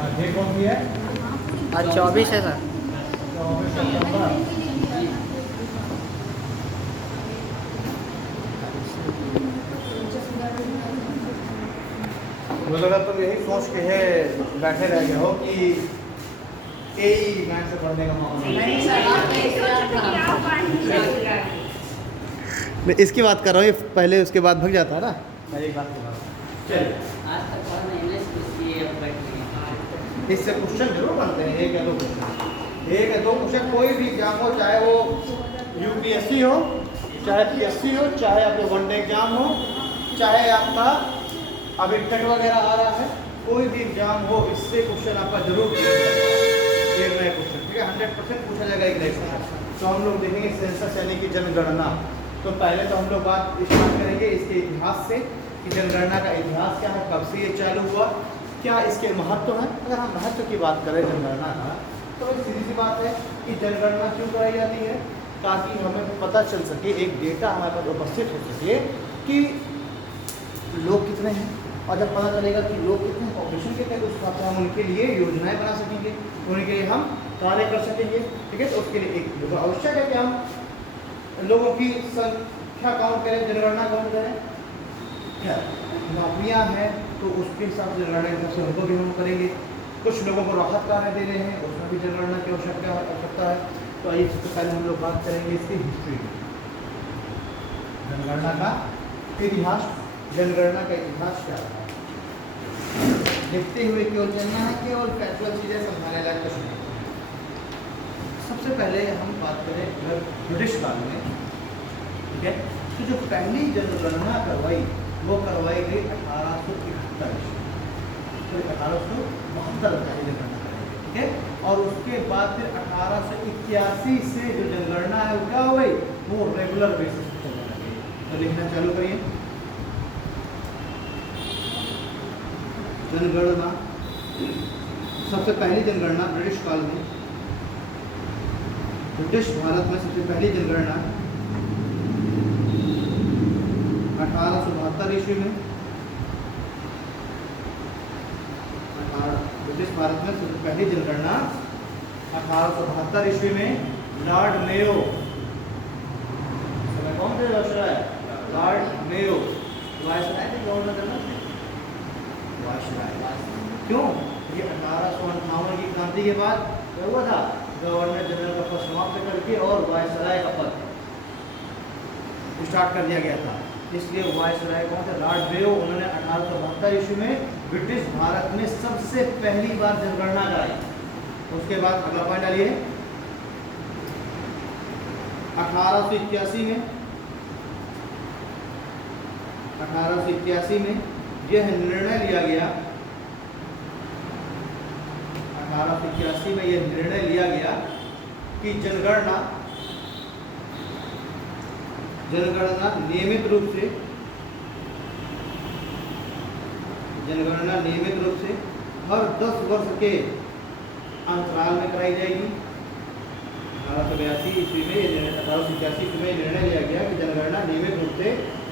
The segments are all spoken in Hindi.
ये कौन सी है? आज 24 है सर। 24 सितंबर। मुझे लगा तुम यही सोच के है बैठे रह गए हो कि यही मैथ से पढ़ने का मौका मैं इसकी बात कर रहा हूँ, पहले उसके बाद भाग जाता है ना। मैं एक बात कर रहा हूँ, चलिए इससे क्वेश्चन जरूर बनते हैं, एक या दो क्वेश्चन, एक या दो क्वेश्चन कोई भी एग्जाम हो, चाहे वो यूपीएससी हो, चाहे पीएससी हो, चाहे आपका वनडे एग्जाम हो, चाहे आपका अभी टेट वगैरह आ रहा है, कोई भी एग्जाम हो, इससे क्वेश्चन आपका जरूर एक नया क्वेश्चन, ठीक है, 100% पूछा जाएगा एक नया क्वेश्चन। तो हम लोग देखेंगे सेंसस यानी कि जनगणना। तो पहले तो हम लोग बात स्टार्ट करेंगे इसके इतिहास से कि जनगणना का इतिहास क्या है, कब से ये चालू हुआ, क्या इसके महत्व है। अगर हम महत्व की बात करें जनगणना का, तो एक सीधी सी बात है कि जनगणना क्यों कराई जाती है, ताकि हमें पता चल सके, एक डेटा हमारे पास उपस्थित हो सके कि लोग कितने हैं, और जब पता चलेगा कि लोग कितने हैं, पॉपुलेशन कितने हैं, तो उस हिसाब से हम उनके लिए योजनाएं बना सकेंगे, उनके लिए हम कार्य कर सकेंगे, ठीक है। तो उसके लिए एक आवश्यक है कि हम लोगों की संख्या काउंट करें, जनगणना काउंट करें, क्या नौकरियाँ हैं तो उसके हिसाब से जनगणना के हिसाब से उनको भी हम करेंगे। कुछ लोगों को राहत कार्य दे रहे हैं, उसमें भी जनगणना की आवश्यकता है। तो आइए सबसे पहले हम लोग बात करेंगे इसकी हिस्ट्री की, जनगणना का इतिहास। जनगणना का इतिहास क्या है, देखते हुए केवल चलना है, केवल फैक्चुअल चीज़ें समझाने लायक कुछ नहीं। सबसे पहले हम बात करें अगर ब्रिटिश काल में, ठीक है, तो जो पहली जनगणना करवाई वो करवाई गई 1871 तो 1872 पहली जनगणना कराई गई, ठीक है। और उसके बाद फिर 1881 से जो जनगणना है वो क्या हो गई, वो रेगुलर बेसिस पर चलने लगी। तो लिखना चालू करिए, जनगणना। सबसे पहली जनगणना ब्रिटिश काल में, ब्रिटिश भारत में सबसे पहली जनगणना 1872 ईस्वी में, ब्रिटिश भारत में सबसे पहली जनगणना 1872 ईस्वी में लॉर्ड मेयो, कौन थे वायसराय, लॉर्ड मेयो वायसराय थे, गवर्नर जनरल थे वायसराय। क्यों, ये 1858 की क्रांति के बाद क्या हुआ था, गवर्नर जनरल का पद समाप्त करके और वायसराय का पद स्टार्ट कर दिया गया था। इसलिए वायसराय कौन थे, लॉर्ड मेयो। उन्होंने 1872 ईस्वी में ब्रिटिश भारत में सबसे पहली बार जनगणना कराई। उसके बाद अगला पॉइंट डालिए, 1881 में, 1881 में यह निर्णय लिया गया, 1881 में यह निर्णय लिया गया कि जनगणना नियमित रूप से, जनगणना नियमित रूप से हर 10 वर्ष के अंतराल में कराई जाएगी। 1882 ईस्वी में 1881 ईस्वी में निर्णय लिया गया कि जनगणना नियमित रूप से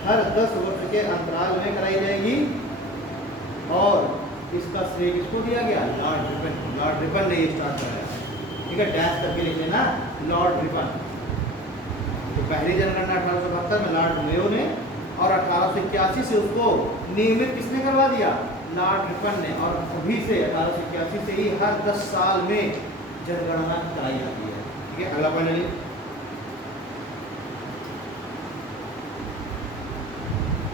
हर 10 वर्ष के अंतराल में कराई जाएगी। और इसका श्रेय किसको दिया गया, लॉर्ड रिपन। लॉर्ड रिपन ने ये स्टार्ट कराया, ठीक है, डैश करके लिख लेना, लॉर्ड रिपन। तो पहली जनगणना 1872 में लॉर्ड मेयो ने, और 1881 से उसको नियमित किसने करवा दिया, लॉर्ड रिपन ने। और अभी से 1881 से ही हर 10 साल में जनगणना कराई जाती है, ठीक है। अगला पॉइंट लिखिए,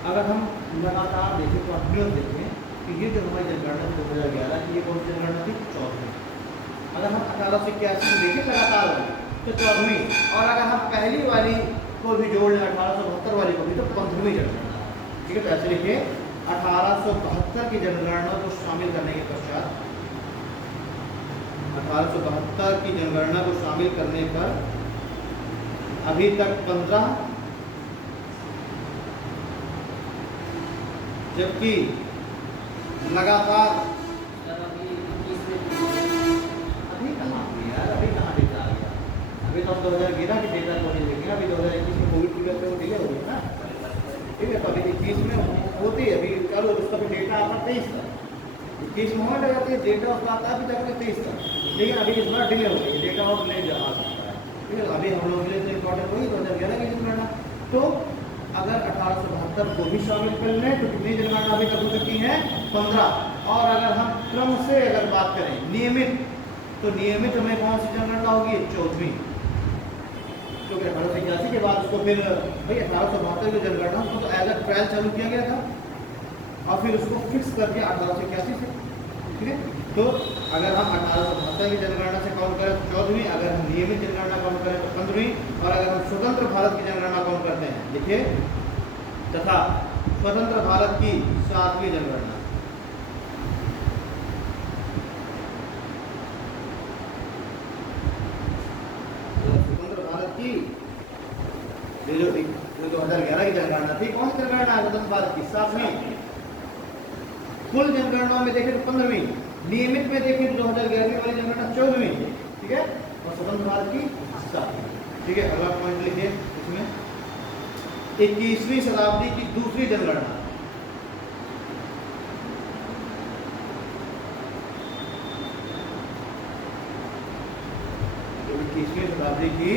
अगर हम लगातार देखें तो आप देखें कि ये जो हमारी जनगणना 2011 की, ये कौन सी जनगणना थी, 14वीं। अगर हम 1881 में देखें लगातार तो 14वीं, और अगर हम पहली वाली को भी जोड़ लें 1872 वाली को भी, तो 15वीं जनगणना, ठीक है। तो ऐसे लिखिए, 1872 की जनगणना को शामिल करने के पश्चात, 1872 की जनगणना को शामिल करने पर अभी तक 15, जबकि लगातार अभी कहाँ यार, अभी कहाँ डेटा आ गया, अभी तो हम 2011 के डेटा को नहीं देखेंगे, अभी 2021 में कोविड की वजह से वो डिले हो गई ना, ठीक है। तो अभी 21 में होती है, अभी चलो उसका भी डेटा आता 23 का, 21 में हो जाती है, डेट ऑफ आता है अभी तक 23 तक, लेकिन अभी इस बार डिले हो गई, डेट ऑफ ले जा सकता है। ठीक है, अभी हम लोग के लिए तो इम्पोर्टेंट वही 2011 की जनगणना। तो अगर 1872 को भी शामिल कर लें तो कितनी जनगणना अभी तक हो सकती है? 15। और अगर हम क्रम से अगर बात करें नियमित, तो नियमित में कौन सी जनगणना होगी? 14वीं, क्योंकि 1881 के बाद उसको फिर भाई 1872 की जनगणना उसको तो एज अ ट्रायल चालू किया गया था और फिर उसको फिक्स कर दिया 1881 से। ठीक है, तो अगर हम 1872 की जनगणना से काउंट करें तो 14वीं, अगर हम नियमित जनगणना काउंट करें तो 15वीं, और अगर हम स्वतंत्र भारत की जनगणना काउंट करते हैं, देखिए, तथा स्वतंत्र भारत की 7वीं जनगणना, स्वतंत्र भारत की जो 2011 की जनगणना थी, कौन सी जनगणना? स्वतंत्र भारत की 7वीं। कुल जनगणना में देखें तो 15वीं, नियमित में देखें तो 2011 वाली जनगणना 14वीं। ठीक है, और स्वतंत्र भारत की 7वीं। ठीक है, अगला पॉइंट लिखिए इसमें 21वीं शताब्दी की दूसरी जनगणना, तो 21वीं शताब्दी की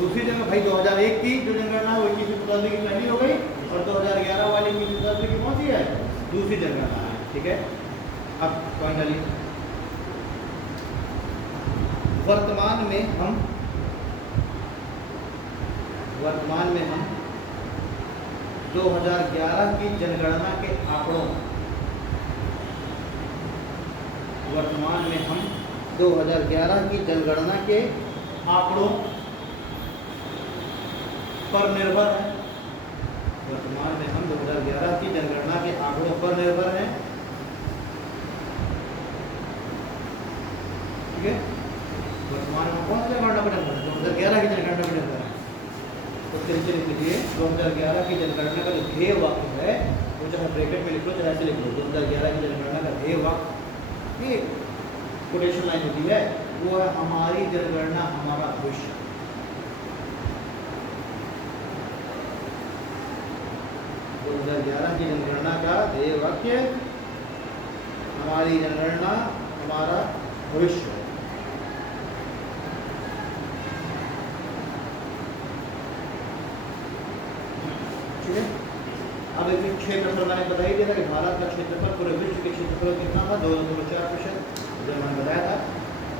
दूसरी जगह भाई 2001 की जो जनगणना है वो 21वीं शताब्दी की पहली हो गई, और 2011 वाली 21वीं शताब्दी की कौन सी है? दूसरी जनगणना है। ठीक है, अब पॉइंट डालिए, वर्तमान में हम 2011 की जनगणना के आंकड़ों, वर्तमान में हम 2011 की जनगणना के आंकड़ों पर निर्भर है। वर्तमान में हम 2011 की जनगणना के आंकड़ों पर निर्भर हैं। ठीक है, वर्तमान में कौन सी जनगणना पर निर्भर है? 2011 की जनगणना पर निर्भर है। तो चलिए के लिए 2011 की जनगणना का जो ध्येय वाक्य है वो चाहे ब्रैकेट में लिख लो चाहे ऐसे लिख लो, 2011 की जनगणना का ध्येय वाक्य, ये कोटेशन लाइन होती है, वो है हमारी जनगणना हमारा भविष्य। तो 2011 की जनगणना का ध्येय वाक्य हमारी जनगणना हमारा भविष्य। ठीक है, अब एक क्षेत्रफल मैंने बता ही दिया था कि भारत का क्षेत्रफल पूरे विश्व के क्षेत्रफल कितना था? 2.4%, जो मैंने बताया था।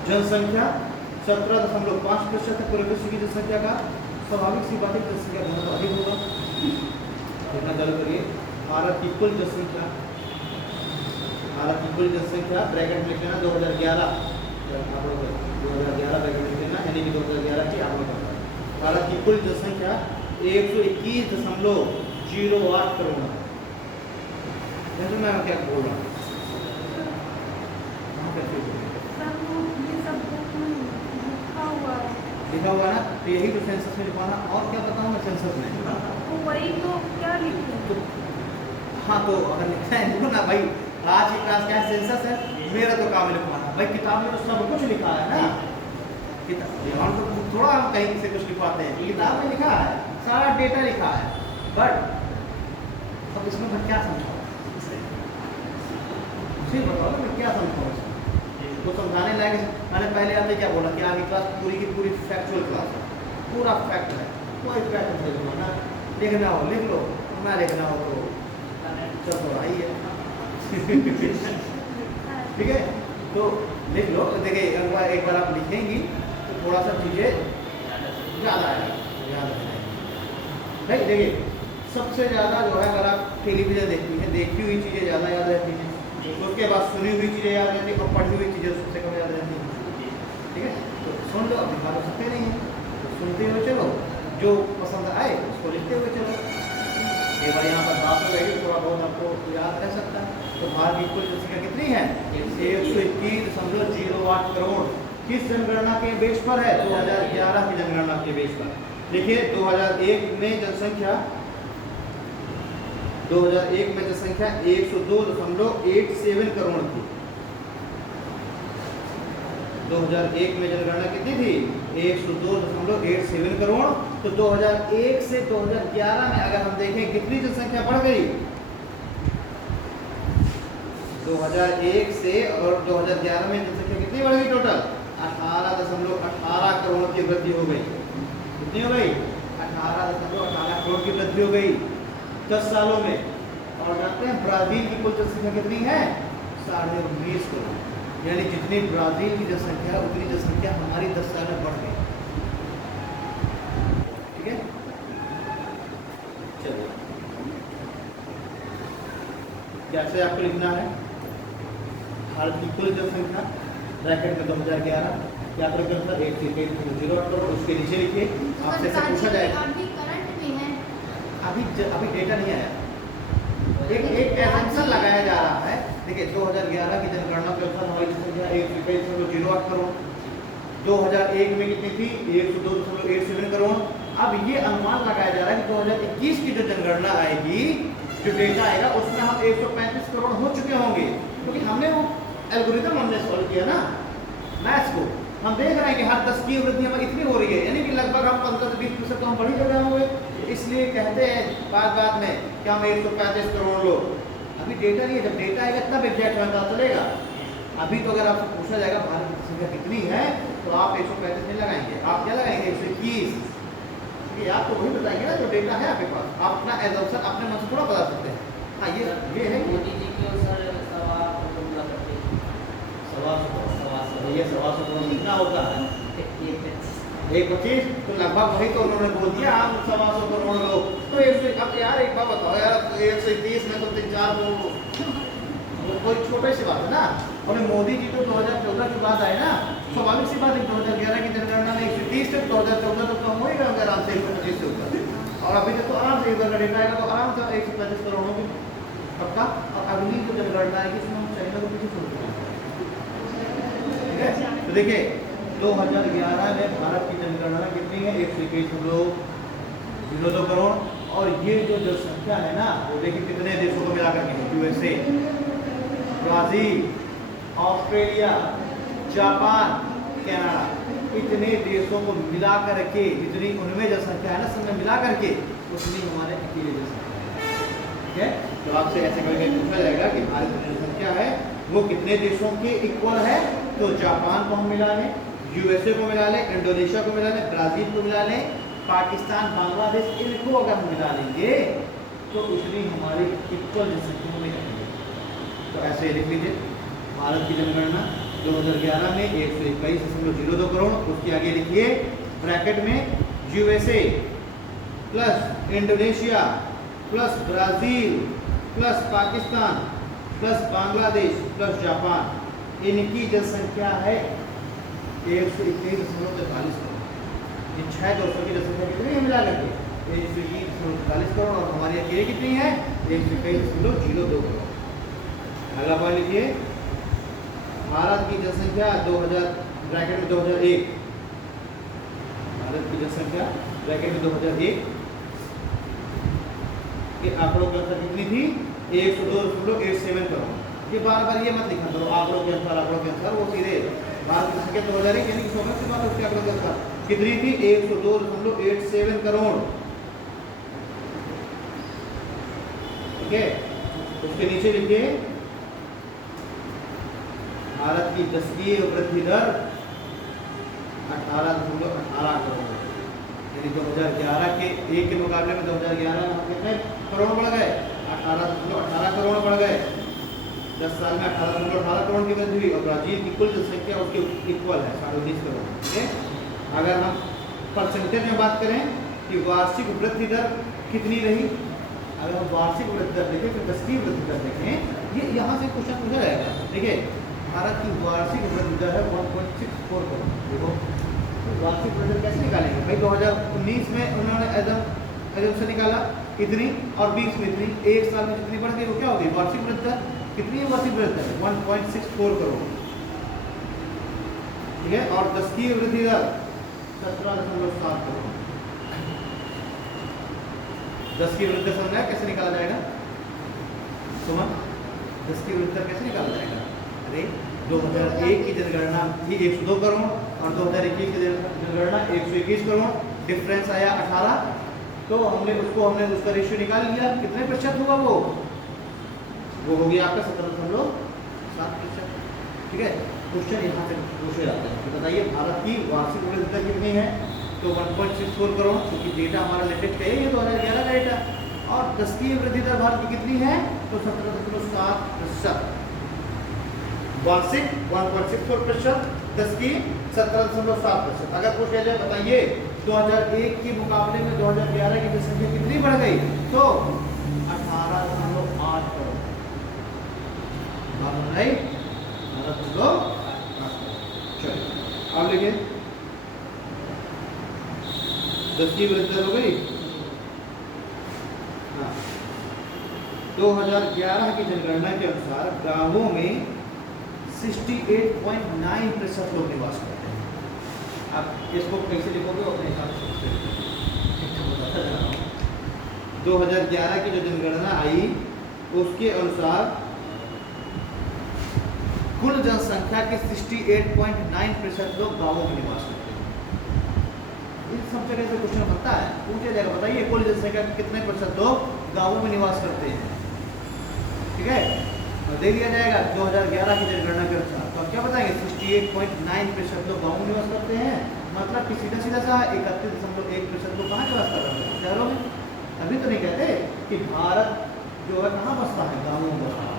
जनसंख्या 17.5% है पूरे विश्व की जनसंख्या का। स्वाभाविक सी बात है, जनसंख्या बहुत अधिक होगा। इतना चालू करिए, भारत की कुल जनसंख्या, भारत की कुल जनसंख्या ब्रैकेट में लिख लेना 2011 ब्रैकेट में लिख लेना, यानी कि 2011 की आंकड़ों का भारत की कुल जनसंख्या 121.08 करोड़ है। जैसे मैं क्या बोल रहा हूँ, लिखा हुआ ना, तो यही तो सेंसस में लिखवाना, और क्या बताऊँ मैं सेंसस में? तो वही तो क्या लिखूं? तो हाँ, तो अगर लिखना है लिखो ना भाई, आज की क्लास क्या है? सेंसस है, मेरा तो काम है लिखवाना। भाई किताब में तो सब कुछ लिखा है ना, किताब तो थोड़ा हम कहीं से कुछ लिखवाते हैं, किताब में लिखा है, सारा डेटा लिखा है, बट अब इसमें मैं क्या समझाऊँ? सही बताओ मैं क्या समझाऊँ? तो समझाने लायक, मैंने पहले आते क्या बोला कि आपकी क्लास पूरी की पूरी फैक्चुअल क्लास है, पूरा फैक्ट है, कोई फैक्ट नहीं लिखना, लिखना हो लिख लो, ना लिखना हो तो चल थोड़ा ही है। ठीक है, तो लिख लो। देखिए एक बार आप लिखेंगी तो थोड़ा सा चीज़ें ज़्यादा आएगा, याद रखना। भाई देखिए, सबसे ज़्यादा जो है अगर आप टेलीविज़न देखती हैं, देखी हुई चीज़ें ज़्यादा याद रहती हैं, उसके बाद सुनी हुई चीज़ें याद रहती हैं, और पढ़ी हुई चीज़ें सबसे कम याद रहती हैं। ठीक है, तो सुन लो, अब लिखा तो सकते नहीं है, तो सुनते हुए चलो, जो पसंद आए उसको लिखते हुए चलो। एक बार यहाँ पर बात हो गई, थोड़ा बहुत आपको याद रह सकता है। तो भारत की कुल जनसंख्या कितनी है? 121.08 करोड़। किस जनगणना के बेस पर है? 2011 की जनगणना के बेस पर। देखिए 2001 में जनसंख्या 102.87 करोड़ थी। 2001 में जनगणना कितनी थी? 102.87 करोड़। तो 2001 से 2011 में अगर हम देखें कितनी जनसंख्या बढ़ गई? 2001 से और 2011 में जनसंख्या कितनी बढ़ गई टोटल? 18.18 करोड़ की वृद्धि हो गई। कितनी हो गई? 18.18 करोड़ की वृद्धि हो गई 10 सालों में। और जानते हैं ब्राजील की कुल जनसंख्या कितनी है? 19.5 करोड़। यानी जितनी ब्राजील की जनसंख्या उतनी जनसंख्या हमारी 10 साल में बढ़ गई। ठीक है, चलिए कैसे आपको लिखना है भारत की कुल जनसंख्या ब्रैकेट में 2011 क्या प्रकरण था 1 करोड़। उसके नीचे लिखिए, आपसे से पूछा जाएगा। अभी करंट में है। अभी डेटा नहीं आया, एक एजम्पशन लगाया जा रहा है। देखिए 2011 की जनगणना के अनुसार हमारी जनसंख्या 1.08 करोड़। 2001 में कितनी थी? 102.87 करोड़। अब ये अनुमान लगाया जा रहा है कि 2021 की जो जनगणना आएगी, जो डेटा आएगा, उसमें हम 135 करोड़ हो चुके होंगे, क्योंकि हमने वो एल्गोरिथम हमने सॉल्व किया ना मैथ्स को। हम देख रहे हैं कि हर 10 की वृद्धि हमारी इतनी हो रही है, यानी कि लगभग हम 15 से 20% तो हम बढ़ ही गए होंगे। इसलिए कहते हैं बाद में कि हम 135 करोड़ लोग। अभी डेटा नहीं है, जब डेटा आएगा तब एग्जैक्ट पता चलेगा। अभी तो अगर आपसे पूछा जाएगा भारत की संख्या कितनी है, तो आप 135 नहीं लगाएंगे, आप क्या लगाएंगे? 121। ये आप तो वही बताएंगे ना जो डेटा है आपके पास। आप अपना एजम्पशन अपने मन से थोड़ा बता सकते हैं। हाँ, ये है मोदी जी के अनुसार ये 125 करोड़ कितना होता है? 125 तो लगभग वही तो उन्होंने बोल दिया। हम 125 करोड़ लोग तो अब यार एक बात बताओ यार, 130 में तो 3-4 कोई छोटी सी बात है ना। और मोदी जी तो 2014 की बात आए ना, स्वाभाविक सी बात है। 2011 की जनगणना में 130 तक, 2014 तक तो हम वही रहेंगे आराम से 125 से ऊपर। और अभी तक तो आराम से इधर का डेटा आएगा तो आराम से 135 करोड़ होगी पक्का। और अगली जो जनगणना आएगी उसमें हम चाइना को पीछे छोड़ देंगे। तो देखिए 2011 में भारत की जनगणना कितनी है? 121.02 करोड़। और ये जो जनसंख्या है ना, वो देखिए कितने देशों को मिलाकर के, USA, Brazil, Australia, Japan, Canada, इतने देशों को मिला करके जितनी उनमें जनसंख्या है ना, सब में मिला करके उतनी हमारे अकेले जनसंख्या है। ठीक है, तो आपसे ऐसे कभी पूछा जाएगा कि भारत की जनसंख्या है वो कितने देशों के इक्वल है, तो जापान को हम मिला लें, यूएसए को मिला लें, इंडोनेशिया को मिला लें, ब्राजील को मिला लें, पाकिस्तान, बांग्लादेश, इनको अगर हम मिला लेंगे तो उतनी हमारी इक्वल जनसंख्या में रहेगी। तो ऐसे लिख लीजिए भारत की जनगणना 2011 में 121.02 करोड़। उसके आगे लिखिए ब्रैकेट में USA plus Indonesia plus Brazil plus Pakistan plus Bangladesh plus Japan, इनकी जनसंख्या है 121.43 करोड़। ये 6 देशों की जनसंख्या कितनी है मिला करके? 121.43 करोड़। और हमारी अकेले कितनी है? 121.02 करोड़। अगला पॉइंट लिखिए भारत की जनसंख्या 2000 ब्रैकेट में 2001, भारत की जनसंख्या ब्रैकेट में 2001 के आंकड़ों के अनुसार कितनी थी? 102.87 करोड़। ये बार ये मत लिखा करो आंकड़ों के अनुसार, वो सीधे भारत की संख्या 2001 यानी कि 16 से बात उसके आंकड़ों के अनुसार कितनी थी? 102.87 करोड़। ठीक है, उसके नीचे लिखिए भारत की 10वीं वृद्धि दर 18.18 करोड़, यानी 2011 के एक के मुकाबले में 2011 में कितने करोड़ बढ़ गए? 18.18 करोड़ बढ़ गए। 10 साल में 18.18 करोड़ की वृद्धि हुई। और ब्राजील की कुल जनसंख्या उसके इक्वल है 19.5 करोड़। ठीक है, अगर हम परसेंटेज में बात करें कि वार्षिक वृद्धि दर कितनी रही, अगर हम वार्षिक वृद्धि दर देखें तो 10वीं वृद्धि दर देखें, ये यहाँ से क्वेश्चन पूछा जाएगा। देखिए भारत की वार्षिक वृद्धि दर है 1.64 करोड़। देखो तो वार्षिक वृद्धि दर कैसे निकालेंगे भाई? 2019 में उन्होंने एजम से निकाला इतनी, और 20 में इतनी, एक साल में जितनी बढ़ गई वो क्या होगी? वार्षिक वृद्धि दर कितनी है? वार्षिक वृद्धि दर 1.64 करोड़। ठीक है, और 10 की वृद्धि दर 17.7 करोड़। 10 की वृद्धि दर समझना कैसे निकाला जाएगा? सुमन, 10 की वृद्धि दर कैसे निकाला जाएगा? अरे 2001 की जनगणना थी 102 करोड़ और 2021 की जनगणना 121 करोड़, डिफरेंस आया 18। तो हमने उसका रेशियो निकाल लिया, कितने प्रतिशत हुआ वो हो गया आपका 17.7 7%। ठीक है, क्वेश्चन यहाँ से पूछे जाते हैं। तो बताइए भारत की वार्षिक वृद्धि दर कितनी है? तो 1.64 करोड़, क्योंकि डेटा हमारा लेटेस्ट है, ये 2011 का डेटा। और दशकीय वृद्धि दर भारत की कितनी है? तो 17.7%। वार्षिक 1.64%, दशकीय 17.7%। अगर पूछ लिया जाए बताइए 2001 के मुकाबले में 2011 की जनसंख्या कितनी बढ़ गई? तो 18.8 करोड़। बात बन रही? 18.8 करोड़। चलिए अब लिखिए, दशकीय वृद्धि दर हो गई। हाँ, 2011 की जनगणना के अनुसार गांवों में 68.9% लोग निवास करते हैं। आप इसको कैसे लिखोगे अपने हिसाब से? 2011 की जो जनगणना आई उसके अनुसार कुल जनसंख्या के 68.9% लोग गांवों में निवास करते हैं। इन सब जगह से क्वेश्चन बनता है, पूछा जाएगा बताइए कुल जनसंख्या के कितने % लोग गांवों में निवास करते हैं। ठीक है, दे दिया जाएगा 2011 की जनगणना के अनुसार। तो आप क्या बताएंगे? 68.9% लोग गाँव में निवास करते हैं। मतलब कि सीधा सीधा सा 31.1% लोग कहाँ निवास कर रहे हैं? शहरों में। अभी तो नहीं कहते कि भारत जो है कहाँ बसता है? गाँवों में बसता है।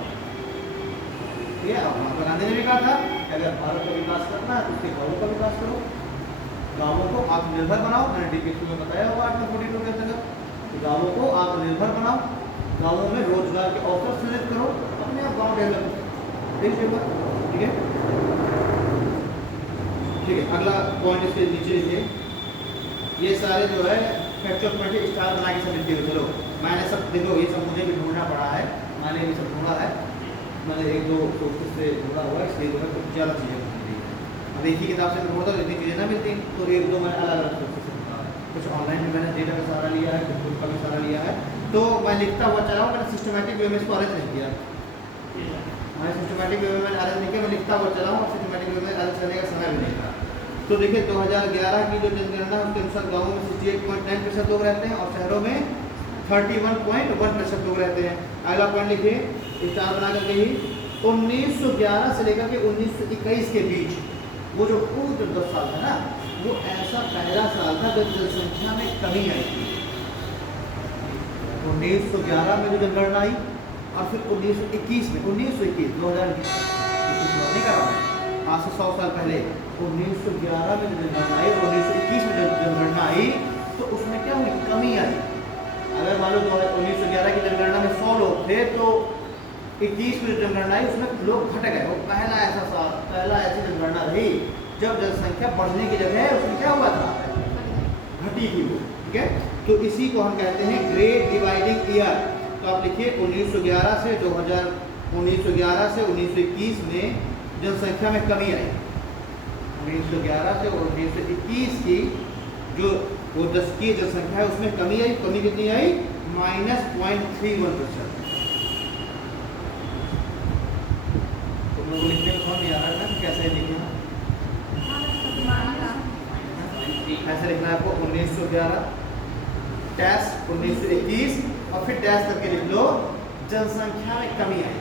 ठीक है, अब महात्मा गांधी ने भी कहा था कि अगर भारत का विकास करना है तो उसके गाँवों का विकास करो, गाँवों को आत्मनिर्भर बनाओ। मैंने DPSU में बताया होगा आर्टिकल 42 के अंतर्गत, गाँवों को आत्मनिर्भर बनाओ, गाँवों में रोजगार के अवसर सृजित करो, अपने आप गाँव डेवलप। ठीक है, ठीक है। अगला पॉइंट इसके नीचे लिखिए, ये सारे जो है फैक्चुअल पॉइंट स्टार बना के सब लिखते हुए चलो। मैंने सब देखो, ये सब मुझे भी ढूंढना पड़ा है, मैंने ये सब ढूंढा है, मैंने 1-2 सोर्सेज से ढूंढा हुआ है, इसलिए जो है कुछ ज़्यादा चीज़ें मिलती है। अब एक ही किताब से ढूंढता तो इतनी चीज़ें ना मिलती, तो 1-2 मैंने अलग अलग सोर्सेज से ढूंढा है। कुछ ऑनलाइन में मैंने डेटा का सहारा लिया है, कुछ का भी सहारा लिया है। तो मैं लिखता हुआ चला हूँ, मैंने सिस्टमैटिक वे में इसको अरेंज नहीं किया। मैं सिस्टमैटिक वे में अरेंज नहीं किया, मैं लिखता हुआ चला हूँ, सिस्टमैटिक वे में अरेंज करने का समय भी नहीं था। तो देखिए 2011 की जो जनगणना उसके अनुसार गाँवों में 68.9% लोग रहते हैं और शहरों में 31.1% लोग रहते हैं। अगला पॉइंट लिखिए, स्टार बना करके ही 1911 से लेकर के 1921 के बीच वो जो पूर्ण 10 साल था ना, वो ऐसा पहला साल था जब जनसंख्या में कमी आई थी। 1911 में जो जनगणना आई और फिर 1921 में, 1921 2021 नहीं कर रहा है, आज से 100 साल पहले 1911 में जो जनगणना आई और 1921 में जब जनगणना आई तो उसमें क्या हुई? कमी आई। अगर मान लो 1911 की जनगणना में 100 लोग थे तो 21 में जनगणना आई उसमें लोग घट गए। वो पहला ऐसा साल, पहला ऐसी जनगणना रही जब जनसंख्या बढ़ने की जगह उसमें क्या हुआ था? घटी थी वो। ठीक है, तो इसी को हम कहते हैं ग्रेट डिवाइडिंग ईयर। तो आप लिखिए 1911 से 1921 में जनसंख्या में कमी आई। 1911 से 1921 की जो वो दशकीय जनसंख्या है उसमें कमी आई। कमी कितनी आई? -0.31%। तो लोगों को लिखने में समझ नहीं आ रहा है ना, कैसे लिखना? ऐसे लिखना है आपको 1911 डैश 1921 और फिर डैश करके लिख लो जनसंख्या में कमी आई।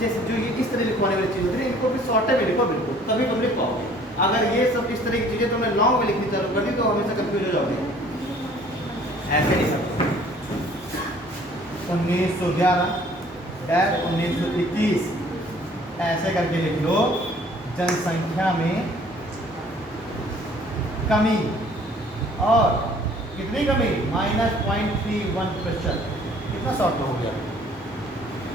जैसे जो ये इस तरह लिखवाने वाली चीज़ होती है इनको भी शॉर्ट में लिखो बिल्कुल, तभी तुम लिख पाओगे। अगर ये सब इस तरह की चीज़ें तुमने लॉन्ग में लिखनी चालू कर दी तो हमेशा कंफ्यूज हो जाओगे। ऐसे लिख सकते 1911 डैश 1921 ऐसे करके लिख लो जनसंख्या में कमी। और कितनी कमी? -0.31%। कितना शॉर्ट हो गया?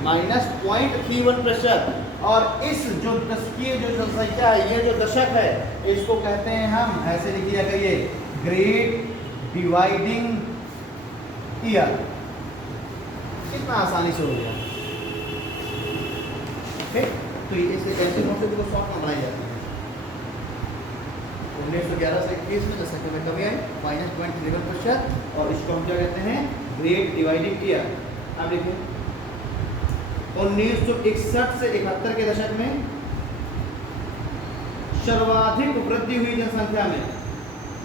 -0.31%। और इस जो दशकीय जो जनसंख्या है, ये जो दशक है, इसको कहते हैं हम, ऐसे लिख दिया करिए, ग्रेट डिवाइडिंग ईयर। कितना आसानी से हो गया। ठीक, तो इसे ऐसे नोट से शॉर्ट में बनाई जाती है। 1911 से 21 में जनसंख्या में कमी आई -0.31%। और इसको हम क्या कहते हैं? Great dividing year. अब देखिए 1961 से 71 के दशक में सर्वाधिक वृद्धि हुई जनसंख्या में।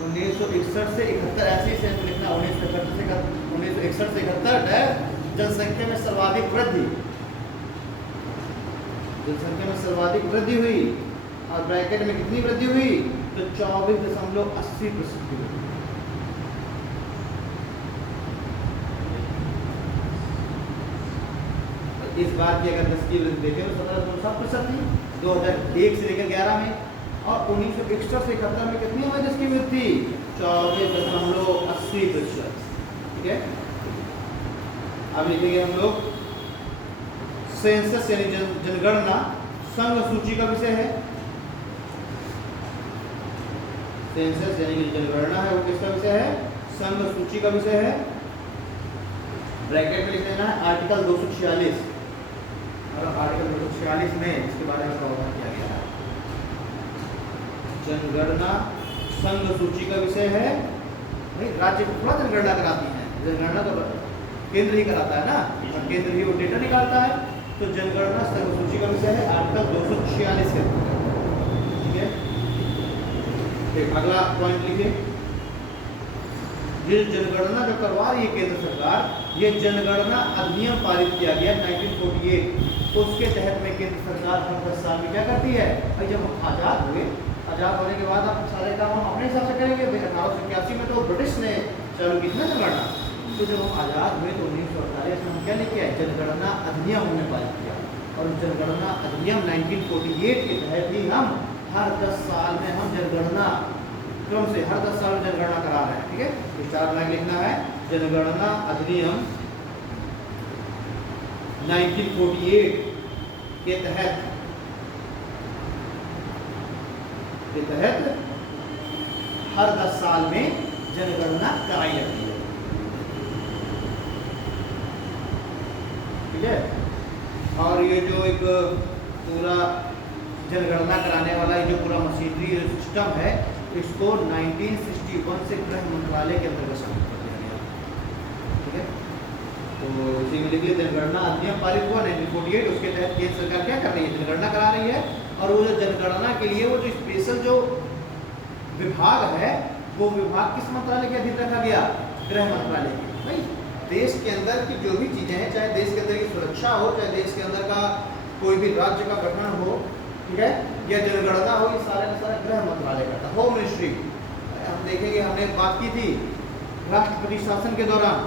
1961 से 71 ऐसे से लिखना, 1961 से 71 जनसंख्या में सर्वाधिक वृद्धि। जनसंख्या में सर्वाधिक वृद्धि हुई और ब्रैकेट में कितनी वृद्धि हुई, तो 24.80% की वृद्धि। इस बार की अगर 10 की वृद्धि देखें तो 17.7% थी 2001 से लेकर 11 में, और 1961 से 71 में कितनी हमारी 10 की वृद्धि, 24.80%। ठीक है, अब लिखेंगे हम लोग सेंसस यानी जनगणना संघ सूची का विषय है। सेंसस यानी कि जनगणना है वो किसका विषय है, संघ सूची का विषय है। ब्रैकेट में लिख देना है आर्टिकल 246, और आर्टिकल 246 में इसके बारे में प्रावधान किया गया है। जनगणना संघ सूची का विषय है। भाई राज्य थोड़ा जनगणना कराती है, जनगणना तो केंद्र ही कराता है ना, और केंद्र ही वो डेटा निकालता है। तो जनगणना संघ सूची का विषय है आर्टिकल 246 के अंतर्गत। ठीक है, एक अगला पॉइंट लिखिए, ये जनगणना जो करवा रही है केंद्र सरकार, ये जनगणना अधिनियम पारित किया गया 1948, तो उसके तहत में केंद्र सरकार हर 10 साल में क्या करती है, भाई जब हम आज़ाद हुए, आज़ाद होने के बाद आप सारे काम हम अपने हिसाब से करेंगे। 1881 में तो ब्रिटिश ने चालू की थी ना जनगणना, तो जब हम आज़ाद हुए तो 1948 में हम क्या लेके आए, जनगणना अधिनियम हमने पारित किया, और जनगणना अधिनियम 1948 के तहत ही हम हर 10 साल में हम जनगणना क्रम से हर 10 साल में जनगणना करा रहे हैं। ठीक है, तो 4 लाइन लिखना है, जनगणना अधिनियम 1948 के तहत हर 10 साल में जनगणना कराई जाती है। ठीक है, और ये जो एक पूरा जनगणना कराने वाला ये जो पूरा मशीनरी सिस्टम है, इसको 1961 से गृह मंत्रालय के अंतर्गत शामिल कर दिया गया। ठीक है, तो इसी में लिखिए जनगणना अधिनियम पारित हुआ 1948, उसके तहत केंद्र सरकार क्या कर रही है, जनगणना करा रही है। और वो जो जनगणना के लिए वो जो स्पेशल जो विभाग है, वो विभाग किस मंत्रालय के अधीन रखा गया, गृह मंत्रालय के। भाई देश के अंदर की जो भी चीजें हैं, चाहे देश के अंदर की सुरक्षा हो, चाहे देश के अंदर का कोई भी राज्य का गठन हो, ठीक है, या जनगणना हो, ये सारे का सारा गृह मंत्रालय करता है। होम मिनिस्ट्री हम देखेंगे, हमने बात की थी राष्ट्रपति शासन के दौरान,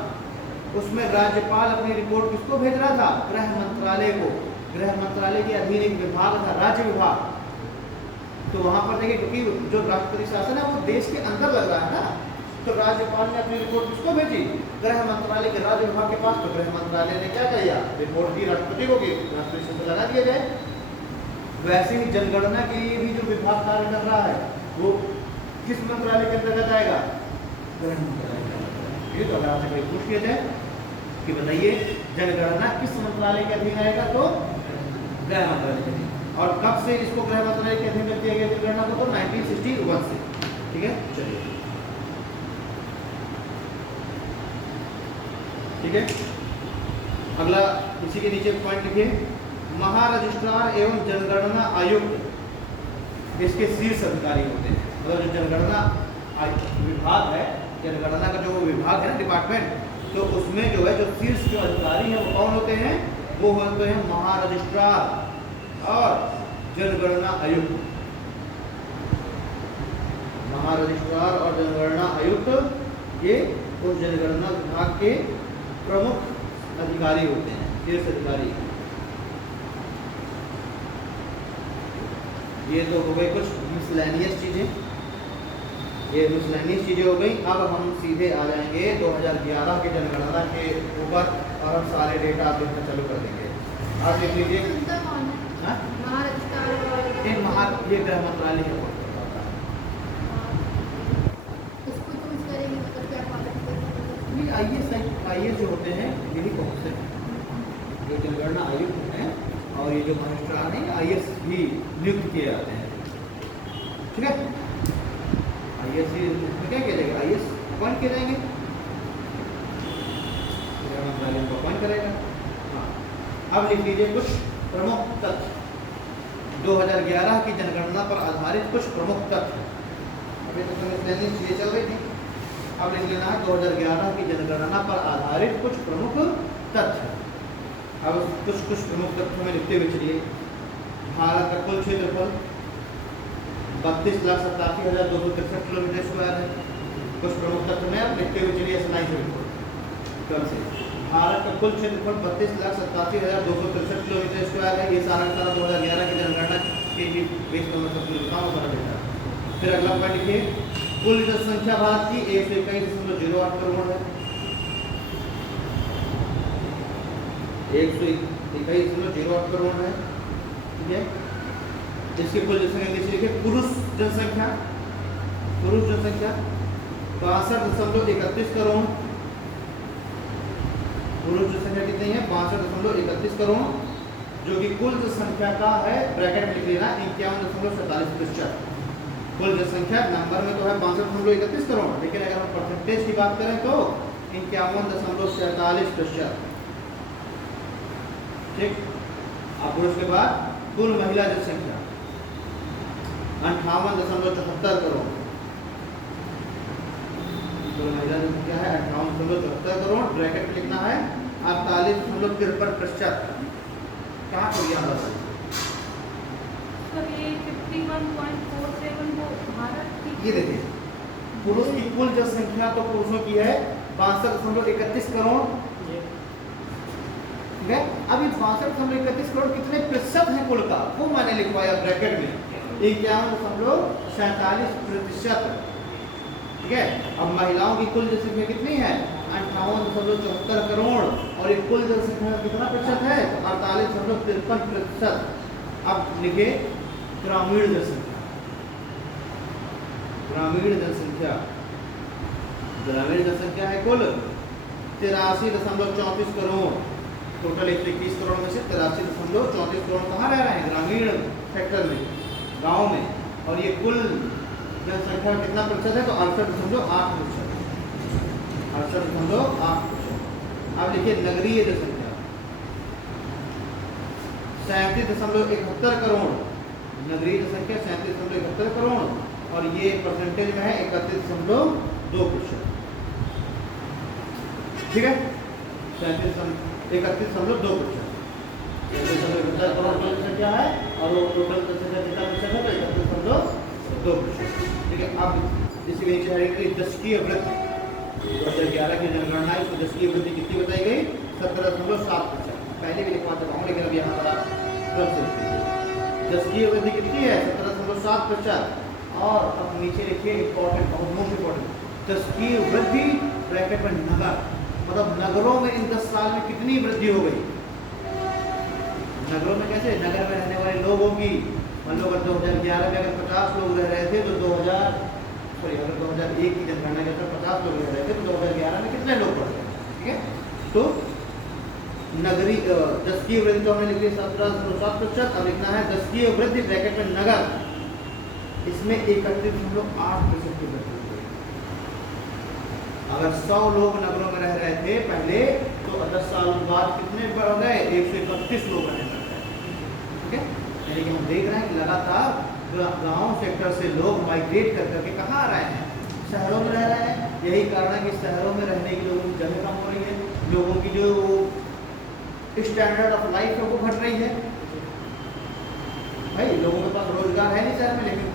उसमें राज्यपाल अपनी रिपोर्ट किसको भेज रहा था, गृह मंत्रालय को। गृह मंत्रालय के अधीन एक विभाग था, राज्य विभाग। तो वहां पर देखिए, क्योंकि जो राष्ट्रपति शासन है वो देश के अंदर लग रहा है ना, तो राज्यपाल ने अपनी रिपोर्ट किसको भेजी, गृह मंत्रालय के राज्य विभाग के पास। तो गृह मंत्रालय ने क्या किया, रिपोर्ट दी राष्ट्रपति को कि राष्ट्रपति शासन लगा दिया जाए। वैसे ही जनगणना के लिए भी जो विभाग कार्य कर रहा है, वो किस मंत्रालय के अंतर्गत आएगा, गृह मंत्रालय के अंतर्गत। ये तो अगर आपसे कोई पूछ लिया जाए कि बताइए जनगणना किस मंत्रालय के अधीन आएगा, तो गृह मंत्रालय के अधीन। और कब से इसको गृह मंत्रालय के अधीन कर दिया गया जनगणना को, तो 1961 से। ठीक है, चलिए ठीक है, अगला इसी के नीचे पॉइंट लिखिए, महारजिस्ट्रार एवं जनगणना आयुक्त इसके शीर्ष अधिकारी होते हैं। मतलब जो जनगणना विभाग है, जनगणना का जो विभाग है ना, डिपार्टमेंट, तो उसमें जो है जो शीर्ष जो अधिकारी हैं वो कौन होते हैं, वो होते हैं महारजिस्ट्रार और जनगणना आयुक्त। महारजिस्ट्रार और जनगणना आयुक्त ये उस जनगणना विभाग के प्रमुख अधिकारी होते हैं, शीर्ष अधिकारी। ये तो हो गई कुछ मिसलेनियस चीजें, ये मिसलेनियस चीजें हो गई। अब हम सीधे आ जाएंगे 2011 के जनगणना के ऊपर, और हम सारे डेटा आप देखना चालू कर देंगे। आप देख लीजिए, ये गृह मंत्रालय है, आईएएस जो होते हैं यही पहुँचते हैं, जो जनगणना आयुक्त हैं, और ये जो रजिस्ट्रार हैं आईएएस भी नियुक्त किए जाते हैं। ठीक है, आईएएस भी क्या किया जाएगा, आईएएस अपॉइंट किए जाएंगे, गृह मंत्रालय को अपॉइंट करेगा। हाँ, अब लिख लीजिए कुछ प्रमुख तथ्य 2011 की जनगणना पर आधारित कुछ प्रमुख तथ्य। अभी तो ये चल रही थी, अब लिख लेना है 2011 की जनगणना पर आधारित कुछ प्रमुख तथ्य। अब कुछ प्रमुख तथ्य में लिखते हुए चलिए। भारत का कुल क्षेत्रफल 32,87,263 किलोमीटर स्क्वायर है। कुछ प्रमुख तत्व में आप लिखते हुए चलिए सुनाई से कम से भारत का कुल क्षेत्रफल 32,87,263 किलोमीटर स्क्वायर है। ये सारा का सारा 2011 की जनगणना के बेस पर मैं सबको बताऊँ सारा डेटा। फिर अगला पॉइंट लिखिए, कुल जनसंख्या भारत की 121.08 करोड़ है। 121.08 करोड़ है, ठीक है। इसकी कुल जनसंख्या नीचे लिखिए, पुरुष जनसंख्या 62.31 करोड़। पुरुष जनसंख्या कितनी है? 62.31 करोड़, जो कि कुल जनसंख्या का है, ब्रैकेट में लिख लेना 51.47%। कुल जनसंख्या नंबर में तो है 62.31 करोड़, लेकिन अगर हम परसेंटेज की बात करें तो 51.47%। ठीक। अब उसके बाद कुल महिला जनसंख्या 58.74 करोड़। कुल महिला जनसंख्या है 58.74 करोड़, ब्रैकेट में लिखना है 48.53%। कहाँ को याद आ सकता है? सर ये 51.47 वो भारत की। ये देखिए, पुरुष की कुल जनसंख्या तो पुरुषों की है 62.31 करोड़, ठीक है। अब ये 62.31 करोड़ कितने प्रतिशत है कुल का, वो मैंने लिखवाया ब्रैकेट में 51.47%, ठीक है। अब महिलाओं की कुल जनसंख्या कितनी है? 58.74 करोड़, और ये कुल जनसंख्या का कितना प्रतिशत है? 48.53%। अब लिखिए ग्रामीण जनसंख्या। ग्रामीण जनसंख्या है कुल 83.34 करोड़। टोटल 121 करोड़ में से 83.34 करोड़ कहाँ रह रहे हैं? ग्रामीण सेक्टर में, गांव में। और ये कुल जनसंख्या का कितना प्रतिशत है? तो 68.8%। 68.8%। अब लिखिए नगरीय जनसंख्या 37.71 करोड़। नगरीय जनसंख्या 37.71 करोड़, और ये परसेंटेज में है 31.2%, ठीक है। 31.2%। 37.71 करोड़ जनसंख्या है, और वो टोटल जनसंख्या कितना प्रतिशत है? तो 31.2%, ठीक है। अब इसके नीचे है दशकीय वृद्धि। 2011 की जनगणना है, इसमें दशकीय वृद्धि कितनी बताई गई? 17.7%। पहले भी लिखवा चुका हूँ, लेकिन अब यहाँ पर दशकीय वृद्धि कितनी है? 17.7%। और अब नीचे लिखिए इंपॉर्टेंट, बहुत मोस्ट इंपॉर्टेंट, दशकीय वृद्धि ब्रैकेट में नगर, मतलब नगरों में इन 10 साल में कितनी वृद्धि हो गई? नगरों में कैसे? नगर में रहने वाले लोगों की, मान लो अगर 2011 में अगर 50 लोग रह रहे थे तो 2001 की जनगणना के अंदर 50 लोग रह रहे थे, तो 2011 में कितने लोग बढ़ गए? ठीक है। तो नगरी दशकीय वृद्धि तो हमने लिख ली 17.7%। अब लिखना है दशकीय वृद्धि ब्रैकेट में नगर, इसमें 31.8% की वृद्धि हुई। अगर 100 लोग नगरों में रह रहे थे पहले, तो 10 साल बाद कितने बढ़ गए? 131 लोग रहने लग गए, ठीक है। यानी कि हम देख रहे हैं कि लगातार गांव सेक्टर से लोग माइग्रेट कर करके कहाँ आ रहे हैं? शहरों में रह रहे हैं। यही कारण है कि शहरों में रहने की लोगों की जगह कम हो रही है, लोगों की जो स्टैंडर्ड ऑफ लाइफ है वो घट रही है। भाई लोगों के पास रोजगार है नहीं शहर में, लेकिन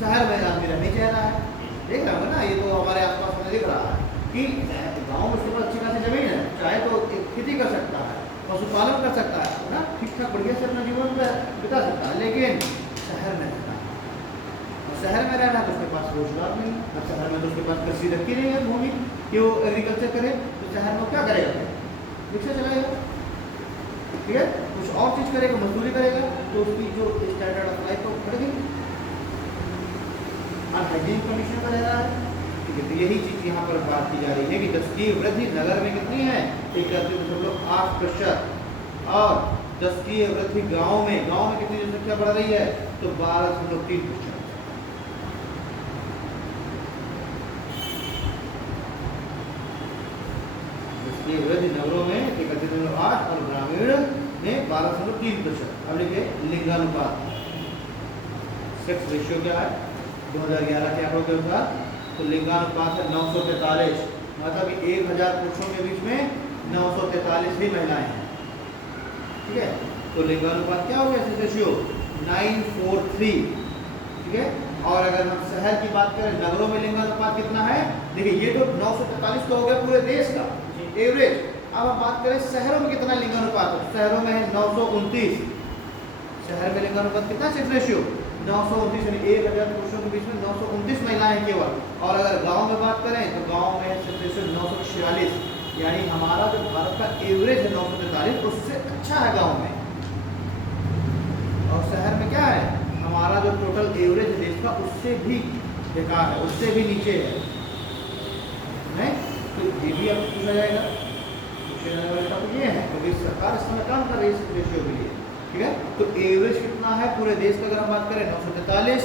शहर में आदमी रहना चाह रहा है। देख रहे हो ना, ये तो हमारे आसपास में दिख रहा है कि गाँव में उसके पास अच्छी खासी जमीन है, चाहे तो खेती कर सकता है, पशुपालन कर सकता है ना, ठीक ठाक बढ़िया से अपना जीवन बिता सकता है, लेकिन शहर में रहना है। और शहर में रहना है तो उसके पास रोजगार नहीं है। और शहर में तो उसके पास कृषि रखी नहीं है भूमि कि वो एग्रीकल्चर करे, तो शहर में क्या करेगा? रिक्शा चलाएगा, ठीक है, कुछ और चीज़ करेगा, मजदूरी करेगा, तो उसकी जो स्टैंडर्ड ऑफ लाइफ है वो बढ़ गई, अनहाइजीन कंडीशन में रह रहा है, ठीक है। तो यही चीज़ यहाँ पर बात की जा रही है कि दशकीय वृद्धि नगर में कितनी है? 31.8%। और दशकीय वृद्धि गांव में कितनी जनसंख्या बढ़ रही है? तो 12.3%। दशकीय वृद्धि नगरों में 31.8 और ग्रामीण में 12.3%। अब देखिए लिंगानुपात, सेक्स रेशियो क्या है 2011 के आंकड़ों के अनुसार? तो लिंगानुपात है 943, मतलब कि 1000 पुरुषों के बीच में 943 ही महिलाएं हैं, ठीक है। तो लिंगानुपात क्या हो गया रेशियो 9:4:3, ठीक है। और अगर हम शहर की बात करें, नगरों में लिंगानुपात कितना है, देखिए ये तो 943 तो हो गया पूरे देश का एवरेज। अब हम बात करें शहरों में कितना लिंगानुपात है, शहरों में है 929। शहर में लिंगानुपात कितना है रेशियो 929, यानी 1000 पुरुषों के बीच में 929 महिलाएं हैं केवल। और अगर गांव में बात करें तो गांव में है रेशियो 946, यानी हमारा जो भारत का एवरेज है 943, उससे अच्छा है गांव में। और शहर में क्या है, हमारा जो टोटल एवरेज है देश का उससे भी बेकार है, उससे भी नीचे है, नहीं? तो ये भी अब पूछा जाएगा, पूछने जाने वाला टॉपिक ये है, क्योंकि सरकार इस समय काम कर रही है इस रेशियो के लिए, ठीक है। तो एवरेज कितना है पूरे देश का, अगर हम बात करें 943,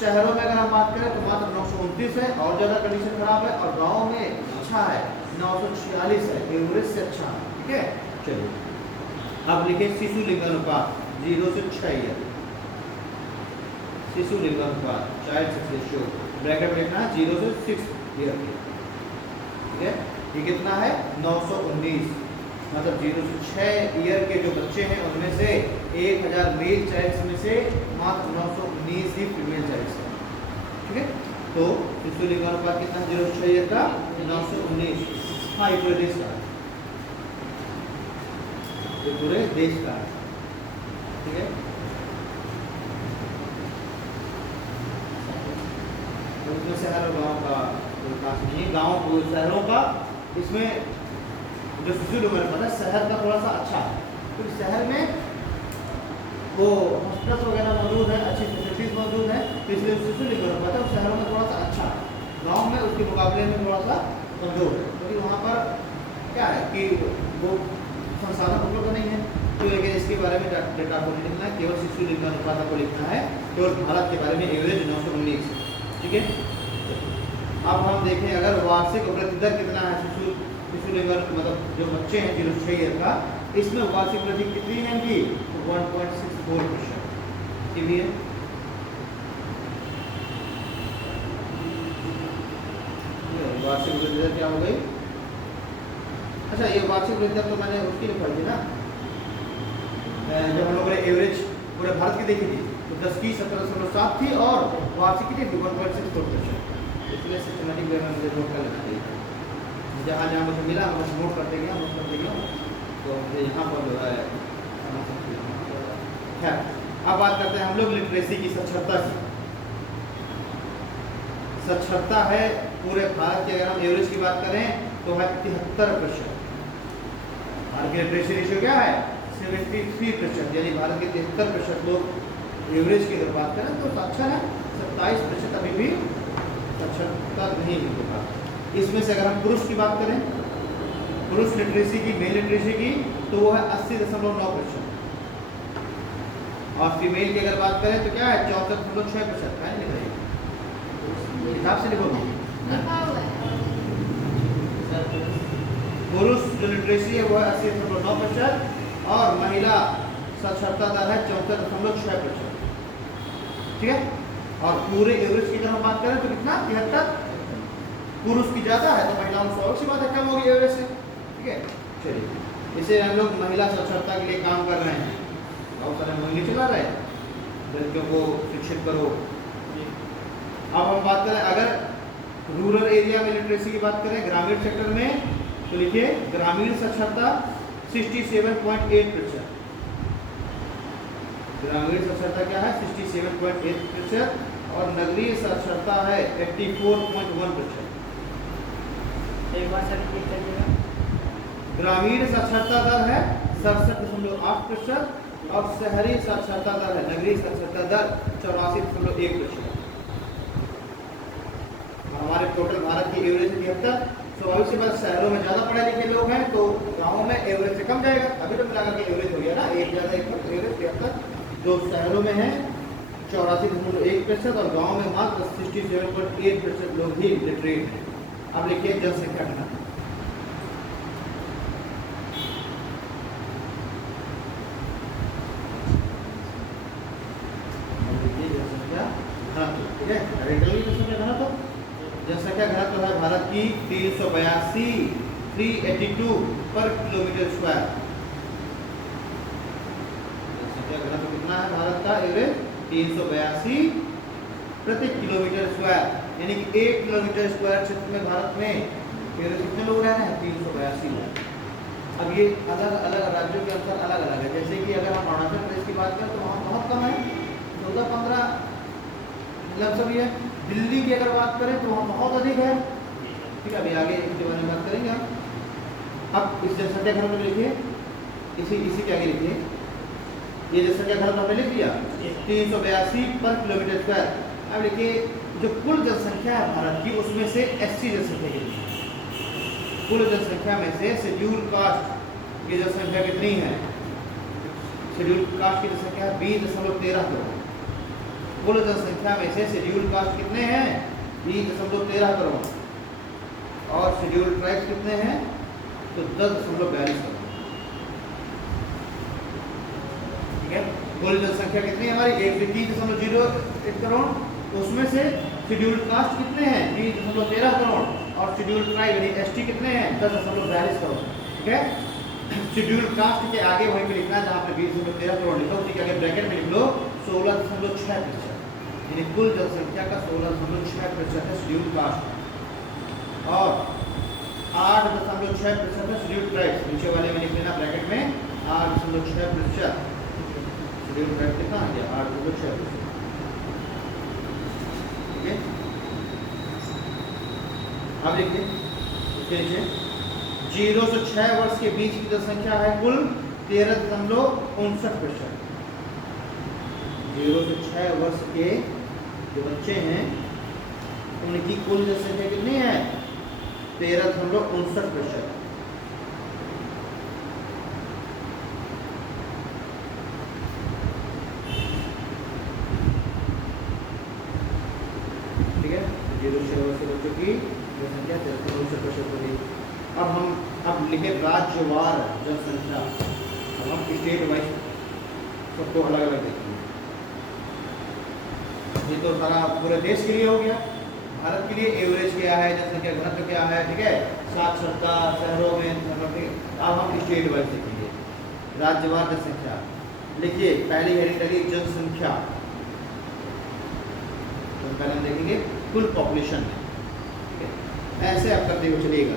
शहरों में अगर हम बात करें तो मात्र 929 है, और ज़्यादा कंडीशन खराब है। और गाँव में अच्छा है 946 है, एवरेज से अच्छा है, ठीक है। चलिए अब लिखे शिशु लिंगानुपात 0 से 6 ईयर, शिशु लिंगानुपात चाइल्ड सेक्स रेशियो ब्रैकेट में लिखना है 0 से 6 ईयर की, ठीक है। ये कितना है 919, मतलब 0 से 6 ईयर के जो बच्चे हैं उनमें से 1000 मेल चाइल्ड्स में से मात्र 919 ही फीमेल चाइल्ड्स हैं, ठीक है। तो शिशु लिंगानुपात कितना है 0 से 6 ईयर का 919। हाँ, ये पूरे देश का है, ये पूरे देश का है, ठीक है। तो इसमें शहर और गाँव का कोई खास नहीं है, गाँव शहरों का इसमें जो शिशु लिंगानुपात है शहर का थोड़ा सा अच्छा है, क्योंकि शहर में वो हॉस्पिटल वगैरह मौजूद है, अच्छी फैसिलिटीज मौजूद है, तो इसलिए शिशु लिंगानुपात है शहरों में थोड़ा सा अच्छा है, गाँव में उसके मुकाबले में थोड़ा सा कमजोर है, क्योंकि वहाँ पर क्या है कि वो संसाधन उपलब्ध नहीं है। तो लेकिन इसके बारे में डेटा को नहीं लिखना है, केवल शिशु लिंगानुपात को लिखना है, केवल भारत के बारे में एवरेज 919, ठीक है। अब हम देखें अगर वार्षिक वृद्धि दर कितना है शिशु लिंगानुपात, मतलब जो बच्चे हैं 0 से 6 ईयर का, इसमें वार्षिक वृद्धि कितनी है इनकी 1.64% की भी है। वार्षिक वृद्धि दर क्या हो गई, अच्छा ये वार्षिक वृद्धि दर तो मैंने उसकी लिखवाई थी ना, जब हम लोगों ने एवरेज पूरे भारत की देखी थी तो 10 की 17.7 थी और वार्षिक कितनी थी 1.64%, इसलिए सिस्टमैटिक वे में मुझे नोट कर लेना चाहिए, जहाँ जहाँ मुझे मिला मैं नोट करते गया, नोट करते गया, तो मुझे यहाँ पर जो है खैर। अब बात करते हैं हम लोग लिटरेसी की, साक्षरता की। साक्षरता है पूरे भारत की, अगर हम एवरेज की बात करें तो है 73%। भारत की लिटरेसी रेशियो क्या है 73%, यानी भारत के 73% लोग एवरेज की अगर बात करें तो साक्षर है, 27% अभी भी साक्षरता नहीं मिल पा। इसमें से अगर हम पुरुष की बात करें, पुरुष लिटरेसी की, मेल लिटरेसी की, तो वो है 80.9%, और फीमेल की अगर बात करें तो क्या है 64.6%। है नहीं भाई, हिसाब से लिखो, पुरुष जो लिटरेसी है वो है 80.9% और महिला साक्षरता दर है 64.6%, ठीक है। और पूरे एवरेज की अगर हम बात करें तो कितना 73, पुरुष की ज़्यादा है तो महिलाओं को और सी बात है कम होगी एवरेज से, ठीक है। चलिए इसे हम लोग महिला साक्षरता के लिए काम कर रहे हैं, बहुत सारे मुहिम चला रहे हैं, लड़कियों को शिक्षित करो। अब हम बात करें अगर रूरल एरिया में लिटरेसी की बात करें, ग्रामीण सेक्टर में, तो लिखिए ग्रामीण साक्षरता 67.8%, ग्रामीण साक्षरता क्या है 67.8%, और नगरीय साक्षरता है 84.1%। एक बार सर रिपीट करिएगा। ग्रामीण साक्षरता दर है 67.8% और शहरी साक्षरता दर है, नगरीय साक्षरता दर 84.1%। हमारे टोटल भारत की एवरेज 73, स्वाभाविक सी बात शहरों में ज़्यादा पढ़े लिखे लोग हैं तो गाँव में एवरेज से कम जाएगा, अभी तो मिलाकर के एवरेज हो गया ना, एक ज़्यादा एक कम, एवरेज 73, जो शहरों में है 84.1% और गाँव में मात्र 67.8% लोग ही लिटरेट हैं। अब लिखिए जनसंख्या घनत्व, ठीक है। जनसंख्या घनत्व है भारत की 382 पर किलोमीटर स्क्वायर, कितना है भारत का एवरेज 382 प्रति किलोमीटर स्क्वायर, यानी कि 1 किलोमीटर स्क्वायर क्षेत्र में भारत में एवरेज कितने लोग रह रहे हैं? 382 लोग। अब ये अलग अलग राज्यों के अनुसार अलग अलग है। जैसे कि अगर हम अरुणाचल प्रदेश की बात करें तो वहाँ बहुत कम है, 14-15 लगभग है। दिल्ली की अगर बात करें तो वहाँ बहुत अधिक है। ठीक है, अभी आगे इसके बारे में बात करेंगे हम। अब इस जनसंख्या घनत्व में लिखिए, इसी के आगे लिखिए, ये जनसंख्या घनत्व हमने लिख दिया 382 पर किलोमीटर स्क्वायर। अब लिखिए जो कुल जनसंख्या है भारत की उसमें से एससी जनसंख्या कितनी है? कुल जनसंख्या में से शेड्यूल कास्ट की जनसंख्या कितनी है? शेड्यूल कास्ट की जनसंख्या 20.13 करोड़। कुल जनसंख्या में से शेड्यूल कास्ट कितने हैं? 20.13 करोड़। और शेड्यूल ट्राइब्स कितने हैं? तो 10.42 करोड़। ठीक है, कुल जनसंख्या कितनी है हमारी? 130.01 करोड़। उसमें से शेड्यूल कास्ट कितने हैं? 20.13 करोड़। और शेड्यूल ट्राइब यानी एसटी कितने हैं? 10.42 करोड़। ठीक है, शेड्यूल कास्ट के आगे वहीं पे लिखना है जहाँ पे 20.13 करोड़ लिखा, उसी के आगे ब्रैकेट में लिख लो 16.6%, यानी कुल जनसंख्या का 16.6% है शेड्यूल कास्ट और 8.6% है शेड्यूल ट्राइब्स। नीचे वाले में लिख लेना ब्रैकेट में 8.6%। शेड्यूल ट्राइब कितना आ गया? 8.6%। ठीक है, अब देखिए इसके नीचे 0 से 6 वर्ष के बीच की जनसंख्या है कुल 13.59%। 0 से 6 वर्ष के जो बच्चे हैं उनकी कुल जनसंख्या कितनी है? 13.59%। ठीक है, 0 से 6 वर्ष के बच्चों की जनसंख्या 13.59% हो गई। अब लिखे राज्यवार जनसंख्या। अब हम स्टेट वाइज सबको अलग अलग देखेंगे। ये तो सारा पूरे देश के लिए हो गया। भारत के लिए एवरेज क्या है, जनसंख्या घनत्व क्या है, ठीक है, साक्षरता शहरों में। अब हम स्टेट वाइज देखेंगे राज्यवार जनसंख्या। लिखिए पहली हेडिंग लगी जनसंख्या, तो पहले हम देखेंगे कुल पॉपुलेशन। ऐसे आप करते हुए चलिएगा।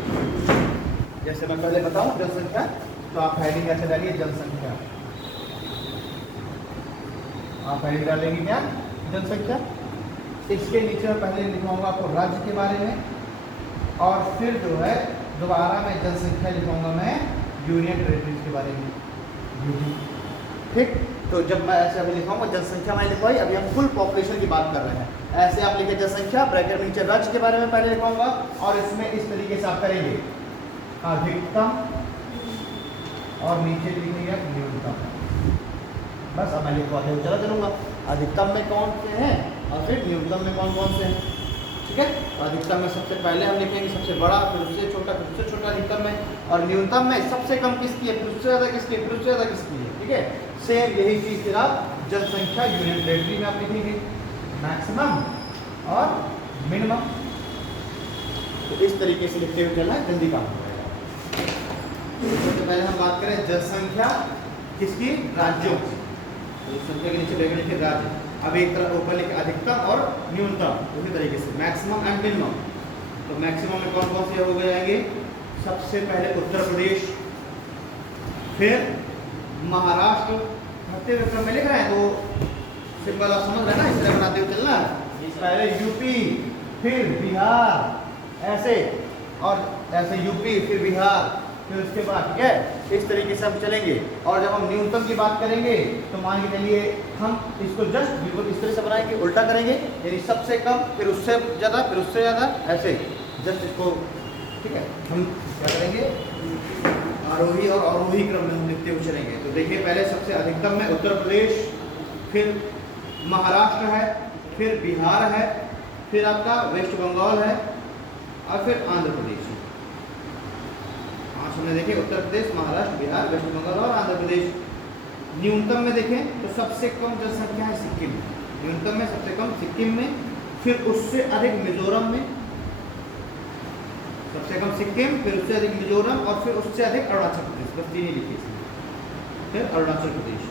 जैसे मैं पहले बताऊं जनसंख्या, तो आप हेडिंग ऐसे डालिए जनसंख्या। आप हेडिंग डालेंगे क्या? जनसंख्या। इसके नीचे मैं पहले लिखूंगा आपको राज्य के बारे में, और फिर जो है दोबारा मैं जनसंख्या लिखूंगा मैं यूनियन टेरिटरीज के बारे में। ठीक, तो जब मैं ऐसे अभी लिखाऊंगा जनसंख्या मैंने लिखवाई, अभी हम कुल पॉपुलेशन की बात कर रहे हैं। ऐसे आप लिखे जनसंख्या, ब्रैकेट नीचे राज्य के बारे में पहले लिखवाऊंगा, और इसमें इस तरीके से आप करेंगे अधिकतम और नीचे लिखेंगे न्यूनतम। बस अब मैं लिखवाते हुए चला चलूंगा अधिकतम में कौन से हैं और फिर न्यूनतम में कौन कौन से हैं। ठीक है, तो अधिकतम में सबसे पहले हम लिखेंगे सबसे बड़ा, फिर उससे छोटा, फिर उससे छोटा अधिकतम में, और न्यूनतम में सबसे कम किसकी है, फिर उससे ज़्यादा किसकी है, फिर उससे ज़्यादा किसकी है। ठीक है, सेम यही चीज़ फिर आप जनसंख्या यूनियन टेरिटरी में आप लिखेंगे मैक्सिमम और मिनिमम। तो इस तरीके से लिखते हुए चलना जल्दी काम हो जाएगा। सबसे पहले हम बात करें जनसंख्या किसकी? राज्यों की। जनसंख्या के नीचे ब्रैकेट लिखे राज्य। अब एक तरफ ऊपर लिखे अधिकतम और न्यूनतम, उसी तरीके से मैक्सिमम एंड मिनिमम। तो मैक्सिमम में कौन कौन से हो जाएंगे? सबसे पहले उत्तर प्रदेश, फिर महाराष्ट्र, भरते हुए क्रम में लिख रहे हैं तो सिंबल आप समझ रहे हैं ना, इस तरह बनाते हुए चलना है। पहले यूपी, फिर बिहार, ऐसे, और ऐसे यूपी फिर बिहार, फिर उसके बाद, ठीक है, इस तरीके से हम चलेंगे। और जब हम न्यूनतम की बात करेंगे तो मान के चलिए हम इसको जस्ट बिल्कुल इस तरह से बनाएंगे, उल्टा करेंगे, यानी सबसे कम, फिर उससे ज़्यादा, फिर उससे ज़्यादा, ऐसे जस्ट इसको। ठीक है, हम क्या करेंगे? आरोही और अवरोही क्रम में हम लिखते हुए चलेंगे। तो देखिए पहले सबसे अधिकतम में उत्तर प्रदेश, फिर महाराष्ट्र है, फिर बिहार है, फिर आपका वेस्ट बंगाल है, और फिर आंध्र प्रदेश है। हमने देखे उत्तर प्रदेश, महाराष्ट्र, बिहार, वेस्ट बंगाल और आंध्र प्रदेश। न्यूनतम में देखें तो सबसे कम जनसंख्या है सिक्किम। न्यूनतम में सबसे कम सिक्किम में, फिर उससे अधिक मिजोरम में, सबसे कम सिक्किम, फिर उससे अधिक मिजोरम, और फिर उससे अधिक अरुणाचल प्रदेश। बस तीन ही लिखिए, फिर अरुणाचल प्रदेश।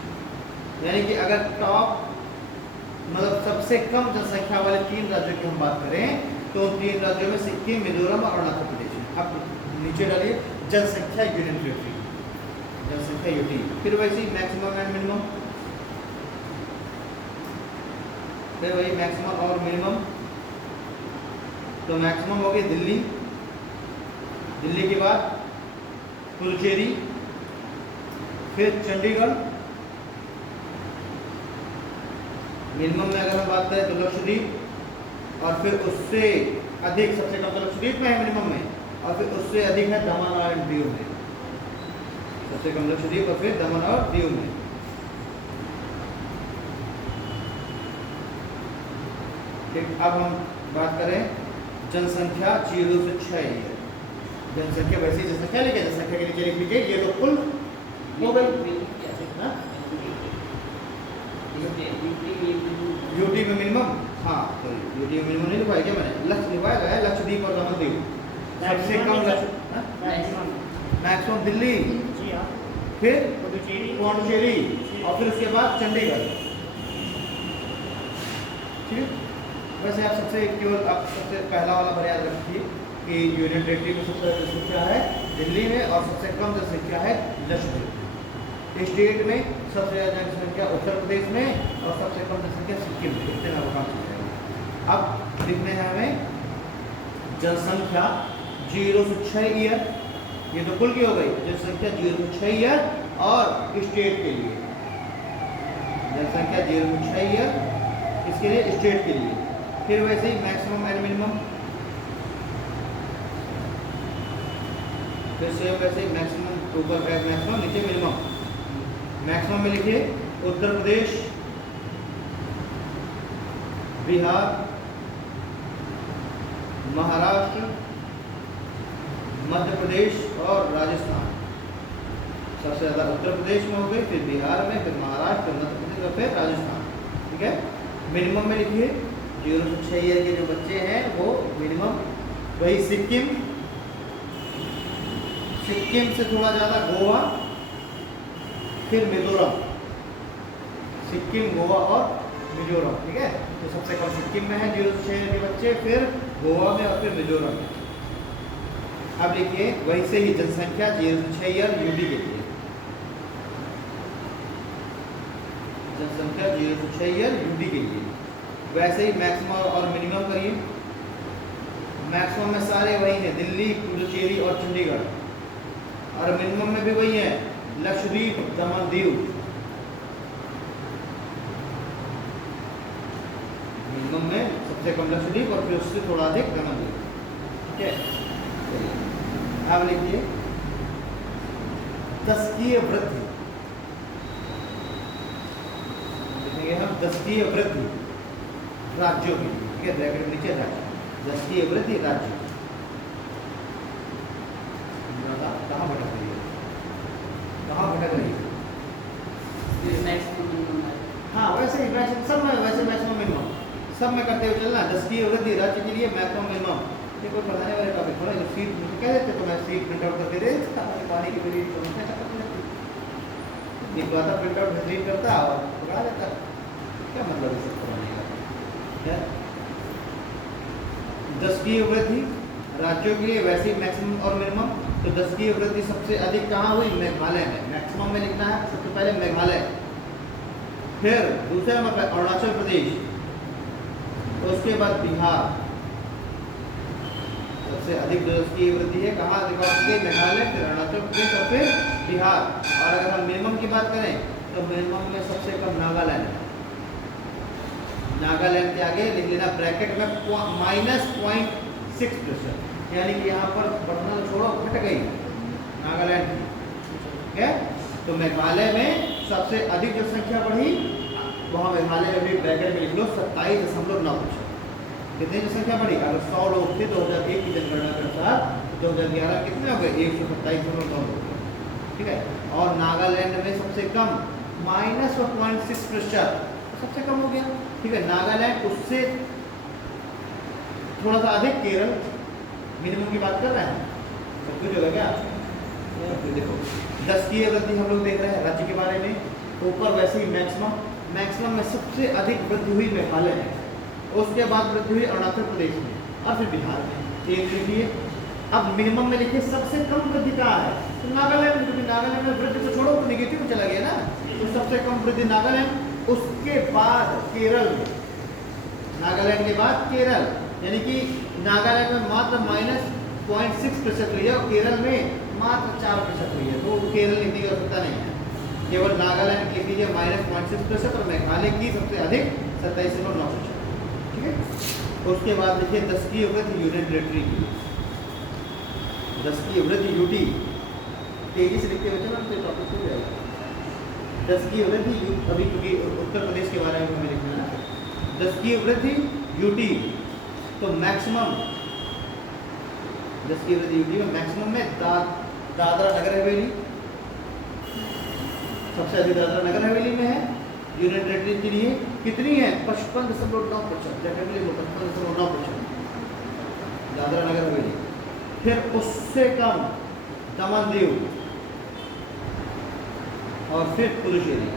यानी कि अगर टॉप मतलब सबसे कम जनसंख्या वाले 3 राज्यों की हम बात करें तो उन 3 राज्यों में सिक्किम, मिजोरम और अरुणाचल प्रदेश है। अब नीचे डालिए जनसंख्या यूनियन टेरिटरी, जनसंख्या यूटी, फिर वैसे ही मैक्सिमम एंड मिनिमम, फिर वही मैक्सिमम और मिनिमम। तो मैक्सिमम हो गई दिल्ली, दिल्ली के बाद पुडुचेरी, फिर चंडीगढ़, मिनिमम में अगर हम बात करें तो लक्षद्वीप, और फिर उससे अधिक सबसे कम तो लक्षद्वीप में है मिनिमम में, और फिर उससे अधिक है दमन और दीव में, सबसे कम लक्षद्वीप और फिर दमन और दीव में। ठीक, अब हम बात करें जनसंख्या 0 से 6 ईयर। जनसंख्या वैसी जनसंख्या लिखे, जनसंख्या के नीचे लिख लीजिए ये तो कुल हो गई। हाँ? यूटी में मिनिमम, हाँ सॉरी यूटी में मिनिमम नहीं लिखवाया क्या मैंने, लक्ष्य लिखवाया गया है लक्षद्वीप और दमन दीव। सबसे कम मैक्सिमम दिल्ली, फिर पुडुचेरी और फिर उसके बाद चंडीगढ़। ठीक है, वैसे आप सबसे केवल आप सबसे पहला वाला बार याद रखिए कि यूनियन टेरिटरी में सबसे ज़्यादा जनसंख्या है दिल्ली में और सबसे कम जनसंख्या है लक्षद्वीप। स्टेट में सबसे ज़्यादा जनसंख्या उत्तर प्रदेश में और सबसे कम जनसंख्या सिक्किम में। इतने में काम चल जाएगा। अब लिखने हैं हमें जनसंख्या 0 से 6 ईयर, ये तो कुल की हो गई जनसंख्या 0 से 6 ईयर और स्टेट के लिए जनसंख्या 0 से 6 ईयर, इसके लिए स्टेट के लिए। फिर वैसे ही मैक्सिमम एंड मिनिमम, फिर से वैसे मैक्सिमम ऊपर मैक्सिमम नीचे मिनिमम। मैक्सिमम में लिखिए उत्तर प्रदेश, बिहार, महाराष्ट्र, मध्य प्रदेश और राजस्थान। सबसे ज़्यादा उत्तर प्रदेश में हो गई, फिर बिहार में, फिर महाराष्ट्र, मध्य प्रदेश और फिर राजस्थान। ठीक है, मिनिमम में लिखिए 0 से 6 ईयर के जो बच्चे हैं वो मिनिमम। वही सिक्किम, सिक्किम से थोड़ा ज़्यादा गोवा, फिर मिजोरम, सिक्किम, गोवा और मिजोरम। ठीक है, तो सबसे कम सिक्किम में है 0 से 6 ईयर के बच्चे, फिर गोवा में और फिर मिजोरम में। अब लिखिए वैसे ही जनसंख्या 0 से 6 ईयर यूटी के लिए, जनसंख्या 0 से 6 ईयर यूटी के लिए। वैसे ही मैक्सिमम और मिनिमम करिए। मैक्सिमम में सारे वही हैं दिल्ली, पुडुचेरी और चंडीगढ़, और मिनिमम में भी वही है लक्षद्वीप, दमन दीव। मिनिमम में सबसे कम लक्षद्वीप और फिर उससे थोड़ा अधिक दमन दीव। ठीक है, अब लिखिए दशकीय वृद्धि, लिखेंगे हम दशकीय वृद्धि राज्यों की। ठीक है, ब्रैकेट नीचे राज्य, दशकीय वृद्धि राज्य। कहाँ भटक रही है, कहाँ भटक रही है? हाँ वैसे ही सब में वैसे मैक्सिमम मिनिमम सब में करते हुए चलना। दशकीय वृद्धि राज्य के लिए मैक्सिमम मिनिमम। ये कोई पढ़ाने वाले टॉपिक थोड़ा, जो सीट मुझे कह देते तो मैं सीट प्रिंट आउट करके दे देता, पानी की मेरी समस्या खत्म हो जाती। एक बात प्रिंट आउट रीड करता और पकड़ा लेता, क्या मतलब है सब पढ़ाने का। दशकीय वृद्धि राज्यों के लिए वैसे ही मैक्सिमम और मिनिमम। तो दशकीय वृद्धि सबसे अधिक कहाँ हुई? मेघालय में। मैक्सिमम में लिखना है सबसे पहले मेघालय, फिर दूसरे नंबर पर अरुणाचल प्रदेश, उसके बाद बिहार। सबसे अधिक दशकीय वृद्धि है कहाँ? मेघालय, फिर अरुणाचल प्रदेश और फिर बिहार। और अगर हम मिनिमम की बात करें तो मिनिमम में सबसे कम नागालैंड। नागालैंड के आगे लिख लेना ब्रैकेट में -0.6%, यानी कि यहाँ पर बढ़ना छोड़ो घट गई नागालैंड की। ठीक है, तो मेघालय में सबसे अधिक जनसंख्या बढ़ी, वहाँ मेघालय में भी ब्रैकेट में लिख लो 27.9%। कितनी जनसंख्या बढ़ी? अगर 100 लोग थे 2001 की जनगणना के अनुसार, 2011 कितने हो गए? 127.9 लोग। ठीक है, और नागालैंड में सबसे कम -1.6%, सबसे कम हो गया। ठीक है, नागालैंड उससे थोड़ा सा अधिक केरल। मिनिमम की बात कर रहे हैं, सब कुछ होगा क्या? फिर देखो दशकीय वृद्धि हम लोग देख रहे हैं राज्य के बारे में। ऊपर वैसे ही मैक्सिमम में सबसे अधिक वृद्धि हुई मेघालय में, उसके बाद वृद्धि हुई अरुणाचल प्रदेश में और फिर बिहार में। एक लिखिए। अब मिनिमम में लिखिए सबसे कम वृद्धि कहाँ है, तो नागालैंड, क्योंकि नागालैंड में वृद्धि तो छोड़ो तो निगेटिव में चला गया ना, तो सबसे कम वृद्धि नागालैंड, उसके बाद केरल में, नागालैंड के बाद केरल, यानी कि नागालैंड में मात्र -0.6% हुई है और केरल में मात्र 4% हुई है, तो केरल लिखने की आवश्यकता नहीं है, केवल नागालैंड लिख लीजिए -0.6% और मेघालय की सबसे अधिक 27.9%। ठीक है, उसके बाद लिखिए 10 की वृद्धि यूनियन टेरेटरी की, 10 की वृद्धि यूटी, तेजी से लिखते बच्चे ना तो टॉपिक हो जाएगा। 10 की वृद्धि अभी क्योंकि उत्तर प्रदेश के बारे में हमें लिखना है ना, 10 की वृद्धि यूटी, तो मैक्सिमम 10 की वृद्धि यूटी में मैक्सिमम में दादरा नगर हवेली सबसे अधिक, दादरा नगर हवेली में है। यूनियन टेरेटरी के लिए कितनी है, 55.9%, डेफिनेटली 55.9% दादरा नगर हवेली। फिर उससे कम दमन दीव और फिर पुडुचेरी,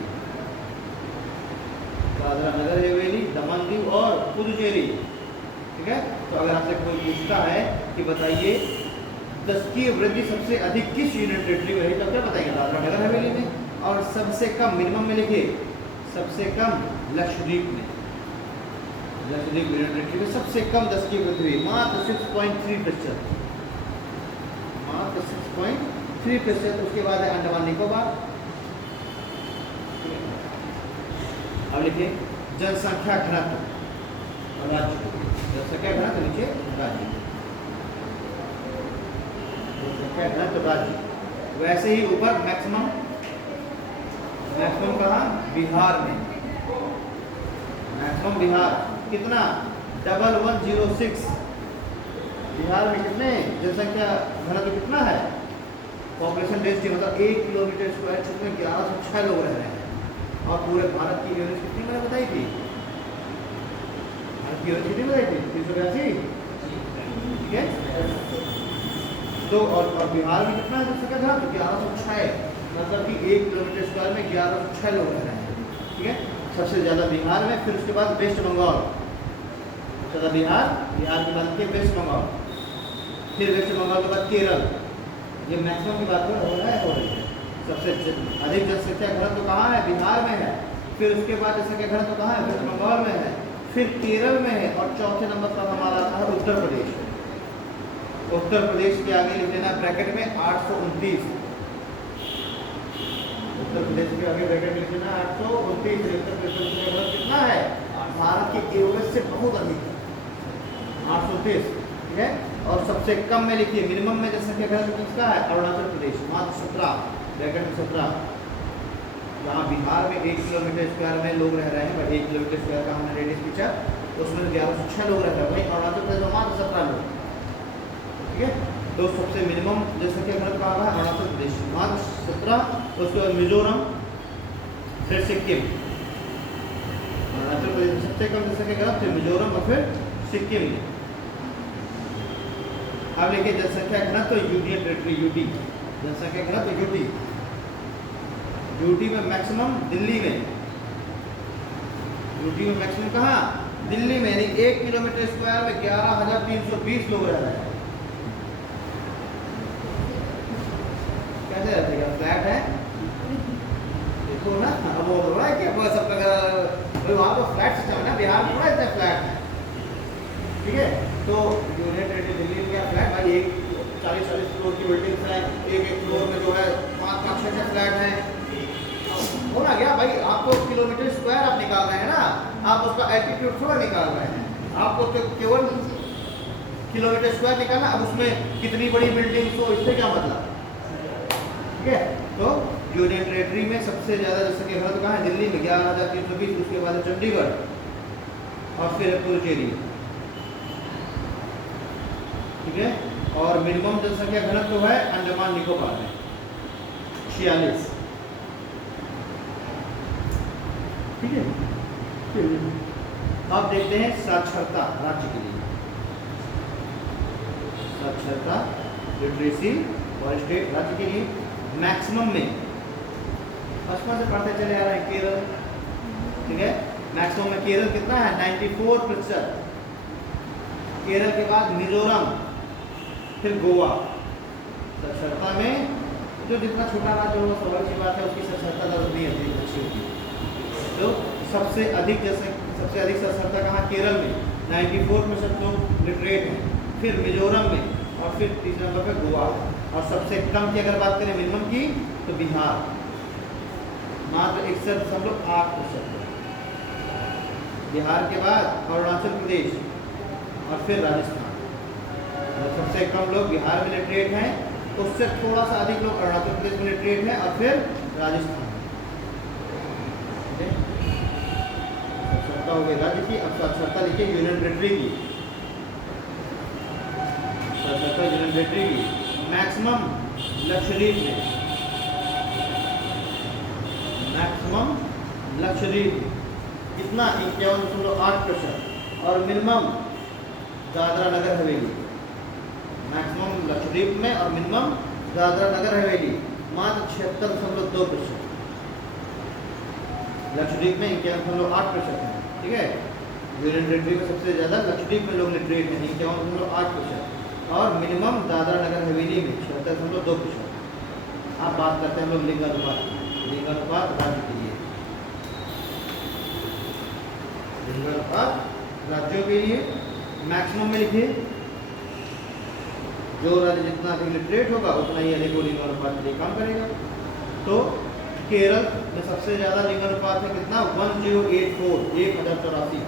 दादरा नगर हवेली, दमन दीव और पुडुचेरी। ठीक है, तो अगर आपसे कोई पूछता है कि बताइए 10 की वृद्धि सबसे अधिक किस यूनियन टेरेटरी में रही, तो क्या बताइए, दादरा नगर हवेली में, और सबसे कम मिनिमम में लिखिए सबसे कम लक्षद्वीप में, लक्षद्वीप यूनियन टेरेटरी में सबसे कम 10 की वृद्धि हुई, मात्र 6.3%, मात्र 6.3%। उसके बाद है अंडमान निकोबार। अब लिखिए जनसंख्या घनत्व राज्य, जनसंख्या घनत्व नीचे राज्य, जनसंख्या घनत्व राज्य, वैसे ही ऊपर मैक्सिमम कहाँ, बिहार में, मैक्सिमम बिहार कितना 1106, बिहार में कितने जनसंख्या घनत्व कितना है, पॉपुलेशन डेंसिटी मतलब 1 किलोमीटर स्क्वायर क्षेत्र में 1106 लोग रह रहे हैं, और पूरे भारत की यूनिट कितनी मैंने बताई थी, भारत की यूनिट कितनी बताई थी, 382। ठीक है, तो और बिहार में कितना है जनसंख्या घनत्व, 1106, मतलब कि 1 किलोमीटर स्क्वायर में 1106 लोग रह रहे हैं। ठीक है, सबसे ज़्यादा बिहार में, फिर उसके बाद वेस्ट बंगाल, सबसे बिहार की बात की वेस्ट बंगाल, फिर वेस्ट बंगाल के बाद केरल, ये मैक्सिमम की बात हो रही है। सबसे अधिक जनसंख्या घनत्व कहाँ है, बिहार में है, फिर उसके बाद जनसंख्या घनत्व कहाँ है, वेस्ट बंगाल में है, फिर केरल में है, और चौथे नंबर पर हमारा आता है उत्तर प्रदेश। उत्तर प्रदेश के आगे लिख लेना ब्रैकेट में 829, उत्तर प्रदेश के आगे ब्रैकेट में लिख लेना 829। उत्तर प्रदेश का घनत्व कितना है, भारत के एवरेज से बहुत अधिक है, 830। ठीक है, और सबसे कम में लिखिए मिनिमम में जनसंख्या घनत्व किसका है, अरुणाचल प्रदेश, मात्र 17, ब्रैकेट में 17, जहाँ बिहार में 1 किलोमीटर स्क्वायर में लोग रह रहे हैं, बट 1 किलोमीटर स्क्वायर का हमने रेडियस खींचा, उसमें 1106 लोग रह रहे हैं, वहीं अरुणाचल प्रदेश में मात्र 17 लोग। ठीक है, तो सबसे मिनिमम जनसंख्या घनत्व कहाँ है, अरुणाचल प्रदेश, मात्र 17, उसके बाद मिजोरम, फिर सिक्किम, अरुणाचल प्रदेश में सबसे कम जनसंख्या घनत्व मिजोरम और फिर सिक्किम में। अब देखिए जनसंख्या घनत्व यूनियन टेरेटरी यूटी, जनसंख्या घनत्व यूटी, यूटी में मैक्सिमम दिल्ली में, यूटी में मैक्सिमम कहाँ, दिल्ली में, यानी 1 किलोमीटर स्क्वायर में 11,320 लोग रह रहे हैं। कैसे रहते हैं, फ्लैट है, देखो ना, अब वो हो रहा है कि बस सबका वहाँ तो फ्लैट सिस्टम है ना, बिहार में थोड़ा इतना फ्लैट है। ठीक है, तो यूनियन टेरेटरी दिल्ली में क्या फ्लैट भाई, 40-40 फ्लोर की बिल्डिंग्स हैं, एक फ्लोर में जो है 5-6 फ्लैट हैं, हो ना गया भाई। आपको किलोमीटर स्क्वायर आप निकाल रहे हैं ना, आप उसका एल्टीट्यूड थोड़ा निकाल रहे हैं, आपको केवल किलोमीटर स्क्वायर निकालना, अब उसमें कितनी बड़ी बिल्डिंग हो इससे क्या मतलब। ठीक है, तो यूनियन टेरेटरी में सबसे ज़्यादा जनसंख्या घनत्व कहाँ है, दिल्ली में 11,320, उसके बाद चंडीगढ़ और फिर पुडुचेरी। ठीक है, और मिनिमम जनसंख्या घनत्व है अंडमान निकोबार में 46। ठीक है, अब देखते हैं साक्षरता राज्य के लिए, साक्षरता लिटरेसी और स्टेट राज्य के लिए मैक्सिमम में बचपन से पढ़ते चले आ रहे हैं केरल, ठीक है। मैक्सिमम में केरल कितना है 94%, केरल के बाद मिजोरम, फिर गोवा। साक्षरता में जो जितना छोटा राज्य होगा स्वाभाविक सी बात है उसकी साक्षरता दर नहीं अच्छी होगी। तो सबसे अधिक साक्षरता कहाँ, केरल में 94% लोग लिटरेट हैं, फिर मिजोरम में, और फिर तीसरे नंबर पे गोवा। और सबसे कम की अगर बात करें मिनिमम की तो बिहार, मात्र 61.8%। बिहार के बाद अरुणाचल प्रदेश और फिर राजस्थान। सबसे कम लोग बिहार में लिटरेट हैं, उससे थोड़ा सा अधिक लोग अरुणाचल प्रदेश में लिटरेट हैं, और फिर राजस्थान। साक्षरता हो गई राज्य की। अब साक्षरता लिखिए यूनियन टेरिटरी की। साक्षरता यूनियन टेरिटरी की मैक्सिमम लक्षद्वीप में, मैक्सिमम लक्षद्वीप कितना 51.8%, और मिनिमम दादरा नगर हवेली। मैक्सिमम लक्षद्वीप में और मिनिमम दादरा नगर हवेली मात्र 76.2%। लक्षद्वीप में 51.8% है, ठीक है। यूनियन टेरिटरी में सबसे ज़्यादा लक्षद्वीप में लोग लिटरेट हैं 51.8%, और मिनिमम दादरा नगर हवेली में 76.2%। आप बात करते हैं हम लोग लिंगानुपात, लिंगानुपात राज्य के लिए, लिंगानुपात राज्यों के लिए मैक्सिमम में लिखिए। जो राज्य जितना अधिक लिटरेट होगा उतना ही अधिक वो लिंगानुपात के लिए काम करेगा। तो केरल में सबसे ज़्यादा लिंगानुपात है कितना 1084, 1084,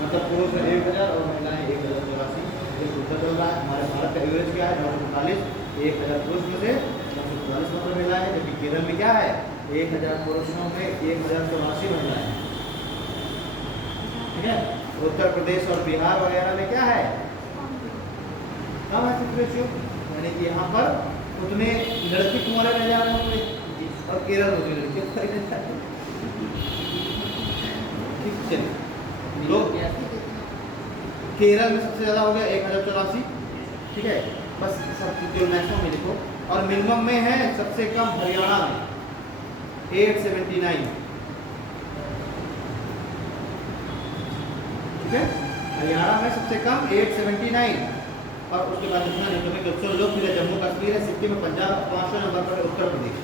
मतलब पुरुष 1000 और महिलाएं 1084। ये सूत्र चल रहा है। हमारे भारत का एवरेज क्या है 945, 1000 पुरुष में से 945 मतलब महिलाएं हैं, जबकि केरल में क्या है 1000 पुरुषों में 1084 महिलाएं, ठीक है। उत्तर प्रदेश और बिहार वगैरह में क्या है कम है रेशियो, यानी कि यहाँ पर उतने लड़के कुंवारे रह जा रहे होंगे, और केरल में लड़के कुंवारे रह जा रहे हैं। ठीक, चलिए लोग केरल में सबसे ज़्यादा हो गया 1084, ठीक है। बस सब जो मैक्सिमम में लिखो, और मिनिमम में है सबसे कम हरियाणा में 879, ठीक है। हरियाणा में सबसे कम 879, और उसके बाद इतना नहीं तो लोग फिर जम्मू कश्मीर है, सिक्किम में, पंजाब 500 नंबर पर उत्तर प्रदेश।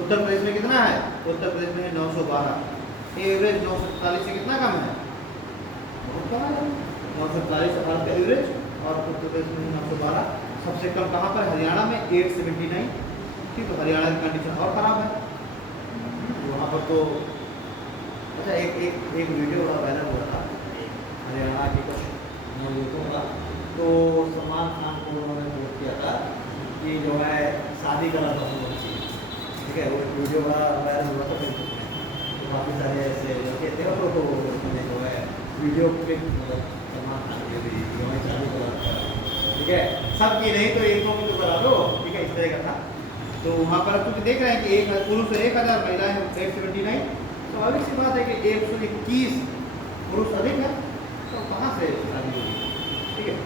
उत्तर प्रदेश में कितना है, उत्तर प्रदेश में 912, एवरेज 947 से कितना कम है, बहुत कम है 947 भारत का एवरेज, और उत्तर प्रदेश में 912। सबसे कम कहाँ पर, हरियाणा में 879, ठीक। तो हरियाणा की कंडीशन और ख़राब है वहाँ पर। तो अच्छा एक वीडियो बड़ा वायरल हुआ था हरियाणा के कुछ मौजूदों का, तो सलमान खान को उन्होंने वोट किया था कि जो है शादी करना पसंद होनी चाहिए, ठीक है। वो वीडियो बड़ा वायरल हुआ था फेसबुक में, तो काफ़ी सारे ऐसे जो कहते हैं तो उसमें जो है वीडियो क्लिप मतलब सलमान खान के भी जो है शादी करा, ठीक है। सबकी नहीं तो एक दो की तो करा दो, ठीक है, इस तरह का था। तो वहाँ पर क्योंकि देख रहे हैं कि 1 पुरुष 1000 महिलाएं 879, तो स्वाभाविक सी बात है कि 121 पुरुष अधिक है, तो कहाँ से शादी होगी, ठीक है।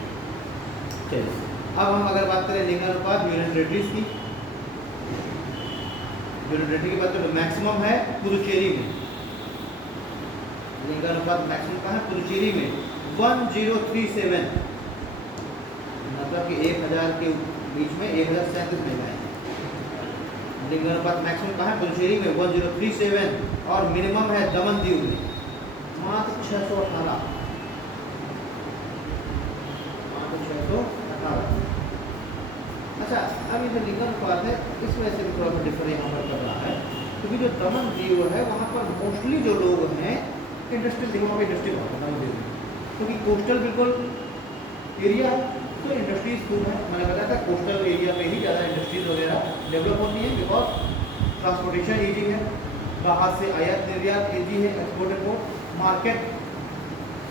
चलिए अब हम अगर बात करें लिंगानुपात यूनियन टेरिटरीज की, यूनियन टेरिटरी की बात करें मैक्सिमम है पुदुचेरी में, लिंगानुपात मैक्सिमम का है पुदुचेरी में 1037, मतलब कि 1000 के बीच में 1037 महिलाएं। लिंगानुपात मैक्सिमम का है पुदुचेरी में 1037, और मिनिमम है दमन दीव में मात्र 618, मात्र 618। अच्छा, अब ये जो लिंगानुपात है इस वजह से भी थोड़ा सा डिफर यहाँ पर कर रहा है, क्योंकि जो दमन दीव है वहाँ पर मोस्टली जो लोग हैं इंडस्ट्रियल, देखो वहाँ पर इंडस्ट्री बहुत है दमन दीव में, क्योंकि कोस्टल बिल्कुल एरिया, तो इंडस्ट्रीज खूब है। मैंने बताया था कोस्टल एरिया में ही ज़्यादा इंडस्ट्रीज वगैरह डेवलप होती हैं, बिकॉज ट्रांसपोर्टेशन ईजी है, बाहर से आयात निर्यात ईजी है, एक्सपोर्ट इम्पोर्ट, मार्केट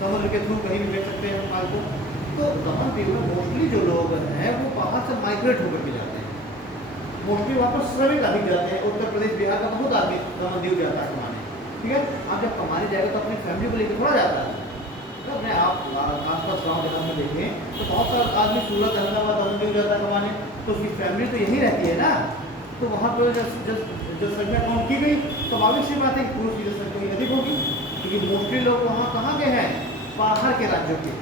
समुद्र के थ्रू कहीं भी बेच सकते हैं माल को। तो दमन दीव में मोस्टली जो लोग हैं वो बाहर से माइग्रेट होकर के जाते हैं, मोस्टली वहाँ पर श्रमिक अधिक जाते हैं। उत्तर प्रदेश बिहार का बहुत आदमी दमन दीव जाता है कमाने, ठीक है। आप जब कमाने जाएगा तो अपनी फैमिली को लेकर थोड़ा जाता है, तो अपने आप आसपास गाँव देहात में देखें तो बहुत सारा आदमी सूरत, अहमदाबाद, दमन दीव जाता है कमाने, तो उसकी फैमिली तो यहीं रहती है ना, तो वहाँ पर जब जनसंख्या काउंट की गई तो स्वाभाविक सी बात है कि पुरुष की जनसंख्या अधिक होगी, क्योंकि मोस्टली लोग वहाँ कहाँ के हैं, बाहर के राज्यों के।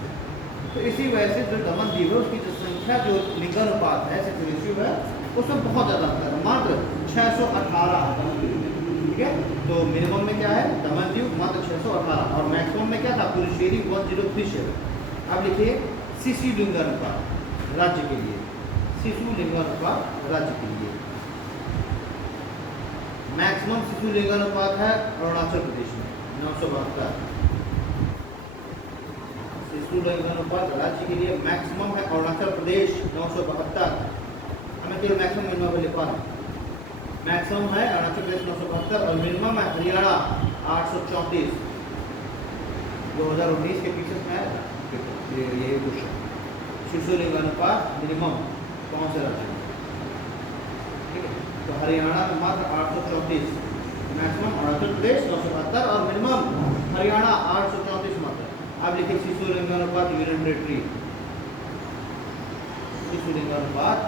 तो इसी वजह से जो दमन दीव है उसकी जनसंख्या जो लिंगानुपात है, सेक्स रेशियो है, उसमें बहुत ज़्यादा अंतर है, मात्र 618 दमन दीव में। ठीक है, तो मिनिमम में क्या है, दमन दीव मात्र 618 और मैक्सिमम में क्या था, पुडुचेरी 1037। अब लिखिए शिशु लिंगानुपात राज्य के लिए, शिशु लिंगानुपात राज्य के लिए मैक्सिमम शिशु लिंगानुपात है अरुणाचल प्रदेश में 972। शिशु लिंगानुपात राज्य के लिए मैक्सिमम है अरुणाचल प्रदेश 972। हमें केवल मैक्सिमम मिनिमम लिख पा रहा हूँ। मैक्सिमम है अरुणाचल प्रदेश 972 और मिनिमम है हरियाणा 834। 2019 के पीछे में ये क्वेश्चन, शिशु लिंगानुपात मिनिमम कौन से राज्य में, ठीक है। तो हरियाणा में मात्र 834, मैक्सिमम अरुणाचल प्रदेश 972 और मिनिमम हरियाणा 834 मात्र। अब लिखिए शिशु लिंगानुपात यूनियन टेरिटरी, शिशु लिंगानुपात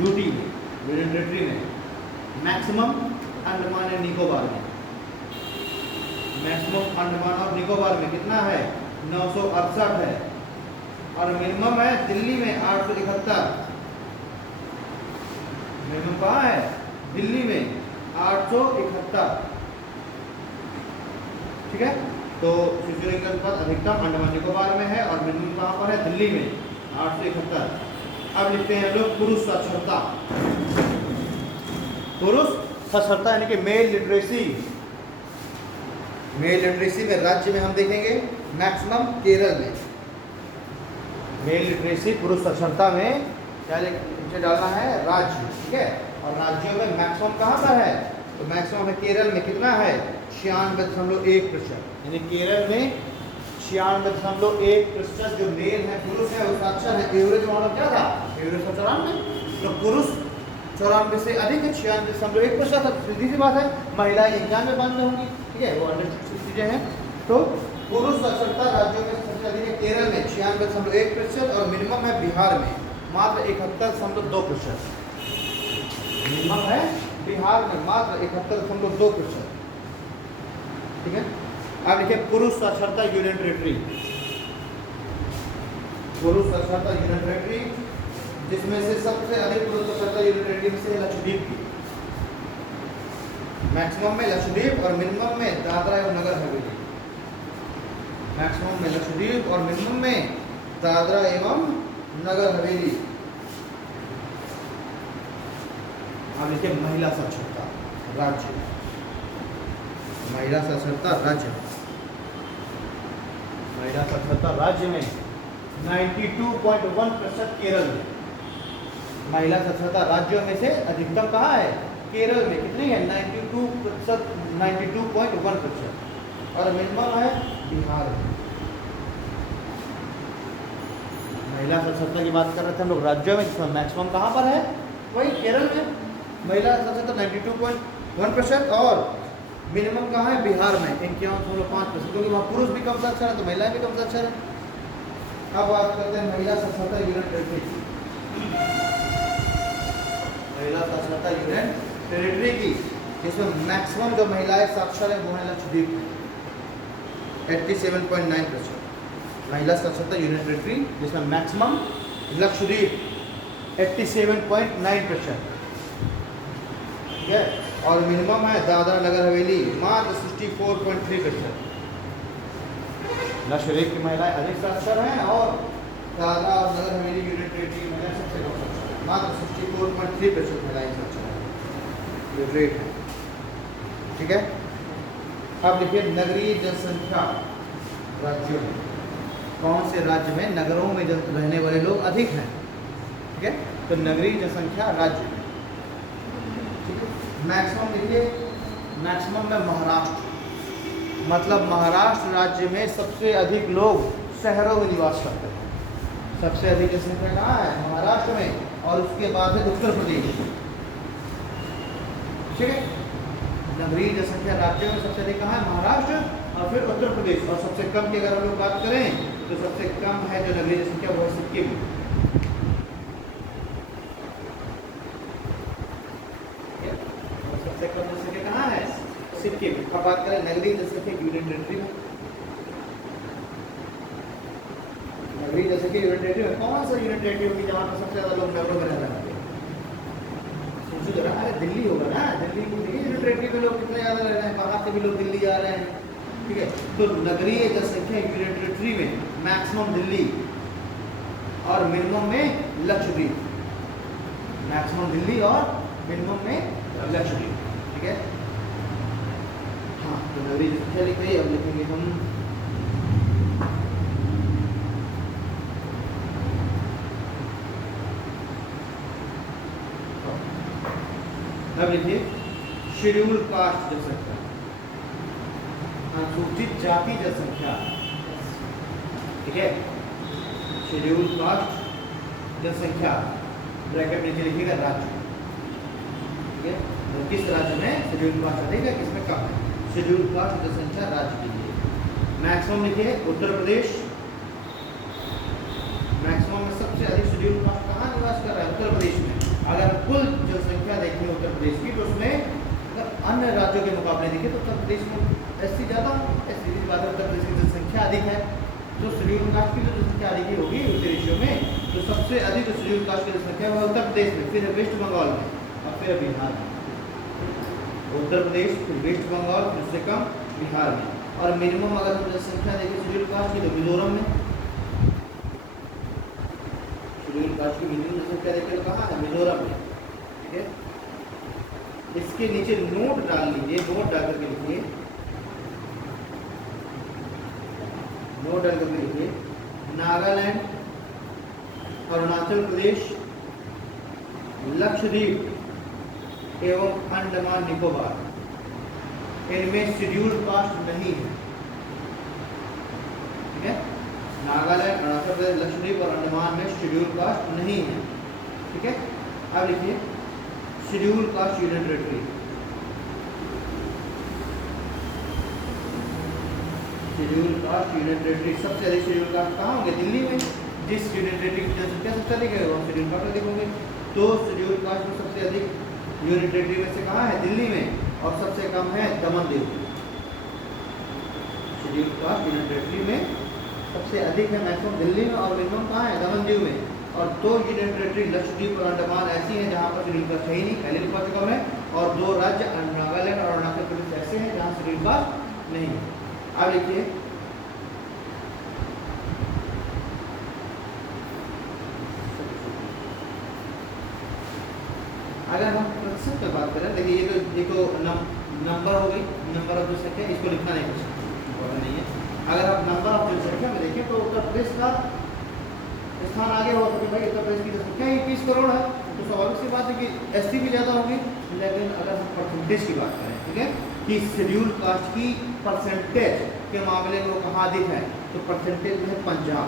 यूटी में, यूनियन टेरिटरी में मैक्सिमम अंडमान एंड निकोबार में, मैक्सिमम अंडमान और निकोबार में कितना है, 968 है और मिनिमम है दिल्ली में 871। मिनिमम कहाँ है, दिल्ली में 871। ठीक है, तो शिशु लिंगानुपात अधिकतम अंडमान निकोबार में है और मिनिमम कहाँ पर है, दिल्ली में 871। अब लिखते हैं हम लोग पुरुष साक्षरता, पुरुष साक्षरता यानी कि मेल लिटरेसी। मेल लिटरेसी में राज्य में हम देखेंगे मैक्सिमम केरल में, मेल लिटरेसी पुरुष साक्षरता में क्या नीचे डालना है, राज्य। ठीक है, और राज्यों में मैक्सिमम कहाँ पर है, तो मैक्सिमम है केरल में कितना है, 96.1%, यानी केरल में 96.1% जो मेल है पुरुष है वो साक्षर है। एवरेज वहाँ क्या था, एवरेज 94, तो पुरुष 94 से अधिक है, 96.1%। अब सीधी सी बात है, महिलाएं 91 होंगी। ठीक है, वो अंडर चीजें हैं। तो पुरुष साक्षरता राज्यों में सबसे अधिक है केरल में 96.1% और मिनिमम है बिहार में मात्र 71.2%। मिनिमम है बिहार में मात्र 71.2%। ठीक है, अब देखिए पुरुष साक्षरता यूनियन टेरिटरी, पुरुष साक्षरता यूनियन टेरिटरी जिसमें से सबसे अधिक पुरुष साक्षरता यूनियन टेरिटरी में से लक्षद्वीप की, मैक्सिमम में लक्षद्वीप और मिनिमम में दादरा एवं नगर हवेली। मैक्सिमम में लक्षद्वीप और मिनिमम में दादरा एवं नगर हवेली। अब देखिए महिला साक्षरता राज्य, महिला साक्षरता राज्य, महिला साक्षरता राज्य में 92.1% केरल में। महिला साक्षरता राज्यों में से अधिकतम कहाँ है, केरल में कितनी है, 92.1% और मिनिमम है बिहार में। महिला साक्षरता की बात कर रहे थे हम लोग राज्यों में, जिसमें मैक्सिमम कहाँ पर है, वही केरल में महिला साक्षरता 92.1% और मिनिमम कहाँ है, बिहार में 51.5%, क्योंकि वहाँ पुरुष भी कम साक्षर है तो महिलाएं भी कम साक्षर है। अब बात करते हैं महिला साक्षरता यूनियन टेरिटरी, महिला साक्षरता यूनियन टेरिटरी की, जिसमें मैक्सिमम जो महिलाएं साक्षर है वो है लक्षद्वीप 87.9%। महिला साक्षरता यूनियन टेरिटरी जिसमें मैक्सिमम लक्षद्वीप 87.9%। ठीक है, और मिनिमम है दादरा नगर हवेली मात्र 64.3%। लक्षद्वीप की महिलाएं अधिक साक्षर हैं और दादरा और नगर हवेली यूनियन टेरिटरी की महिलाएं सबसे कम साक्षर हैं, मात्र 64.3% महिलाएं साक्षर हैं, ये रेट है। ठीक है, अब देखिए नगरीय जनसंख्या राज्यों में, कौन से राज्य में नगरों में रहने वाले लोग अधिक हैं। ठीक है, तो नगरीय जनसंख्या राज्य में मैक्सिमम देखिए, मैक्सिमम में महाराष्ट्र, मतलब महाराष्ट्र राज्य में सबसे अधिक लोग शहरों में निवास करते हैं। सबसे अधिक जनसंख्या कहाँ है, महाराष्ट्र में, और उसके बाद है उत्तर प्रदेश। ठीक है, नगरीय जनसंख्या राज्यों में सबसे अधिक कहाँ है, महाराष्ट्र और फिर उत्तर प्रदेश। और सबसे कम की अगर हम लोग बात करें तो सबसे कम है जो नगरीय जनसंख्या वो है सिक्किम। सिक्किम। अब बात करें नगरीय जनसंख्या यूनियन टेरिटरी में, नगरीय जनसंख्या यूनियन टेरिटरी में कौन सा यूनियन टेरिटरी होगी जहाँ पर सबसे ज्यादा लोग नगरों में रह रहे हैं? सोचो जरा, अरे दिल्ली होगा ना, दिल्ली को देखिए यूनियन टेरिटरी में लोग कितने ज्यादा रह रहे हैं, बाहर से भी लोग दिल्ली आ रहे हैं, ठीक है। तो नगरीय जनसंख्या यूनियन टेरिटरी में मैक्सिमम दिल्ली और मिनिमम में लक्षद्वीप, मैक्सिमम दिल्ली और मिनिमम में लक्षद्वीप, ठीक है। हाँ, तो नगरीय जनसंख्या लिख गई। अब लिखेंगे हम अब लिखिए शेड्यूल कास्ट जनसंख्या, अनुसूचित जाति जनसंख्या, ठीक है। शेड्यूल कास्ट जनसंख्या ब्रैकेट नीचे लिखिएगा राज्य, ठीक है। तो किस राज्य में शेड्यूल कास्ट अधिक है, किसमें कम है? शेड्यूल कास्ट जनसंख्या राज्य के लिए मैक्सिमम लिखिए उत्तर प्रदेश, मैक्सिमम में सबसे अधिक शेड्यूल कास्ट कहाँ निवास कर रहा है? उत्तर प्रदेश में। अगर कुल जनसंख्या देखें उत्तर प्रदेश की तो उसमें अगर अन्य राज्यों के मुकाबले देखें तो उत्तर प्रदेश में एससी ज़्यादा, एससी की बात है, उत्तर प्रदेश की जनसंख्या अधिक है, तो शेड्यूल कास्ट की जो जनसंख्या अधिक होगी उस रेशियो में, तो सबसे अधिक जो शेड्यूल कास्ट की जनसंख्या है उत्तर प्रदेश में, फिर वेस्ट बंगाल में और फिर बिहार में। उत्तर प्रदेश, फिर वेस्ट बंगाल, फिर उससे कम बिहार में। और मिनिमम अगर हम जनसंख्या देखें शेड्यूल कास्ट की तो मिजोरम में, शेड्यूल कास्ट की मिनिमम जनसंख्या देखें तो कहाँ है? मिजोरम में, ठीक है। इसके नीचे नोट डाल लीजिए, नोट डाल करके लिखिए, नोट डाल करके लिखिए नागालैंड, अरुणाचल प्रदेश, लक्षद्वीप एवं अंडमान निकोबार, इनमें शेड्यूल कास्ट नहीं है, ठीक है। नागालैंड, अरुणाचल प्रदेश, लक्षद्वीप और अंडमान में शेड्यूल कास्ट नहीं है, ठीक है। अब लिखिए schedule caste union territory, schedule caste union territory सबसे अधिक शेड्यूल कास्ट कहाँ होंगे? दिल्ली में। जिस यूनियन टेरिटरी की जनसंख्या सबसे अधिक है वहाँ शेड्यूल कास्ट अधिक होंगे, तो शेड्यूल कास्ट में सबसे अधिक यूनियन टेरिटरी में से कहाँ है? दिल्ली में, और सबसे कम है Daman Diu. Schedule caste union territory में सबसे अधिक है मैक्सिमम दिल्ली में और मिनिमम कहाँ है? दमन दीव में। और दो यूनियन टेरिटरी लक्षद्वीप और अंडमान ऐसी हैं जहाँ पर शेड्यूल कास्ट है ही नहीं, पहले लिखा चुका मैं, और दो राज्य नागालैंड और अरुणाचल प्रदेश ऐसे हैं जहाँ शेड्यूल कास्ट नहीं है। अब लिखिए अगर हम प्रतिशत में बात करें, देखिए ये तो नंबर हो गई, नंबर ऑफ जनसंख्या, इसको लिखना नहीं कुछ इम्पोर्टेंट नहीं है। अगर आप नंबर ऑफ जनसंख्या में देखें तो उत्तर प्रदेश का स्थान आगे होगा, क्योंकि भाई उत्तर प्रदेश की जनसंख्या 21 करोड़ है, तो स्वाभाविक सी बात है कि एसटी भी ज़्यादा होगी। लेकिन अगर हम परसेंटेज की बात करें, ठीक है, कि शेड्यूल कास्ट की परसेंटेज के मामले में वो कहाँ अधिक है, तो परसेंटेज में है पंजाब,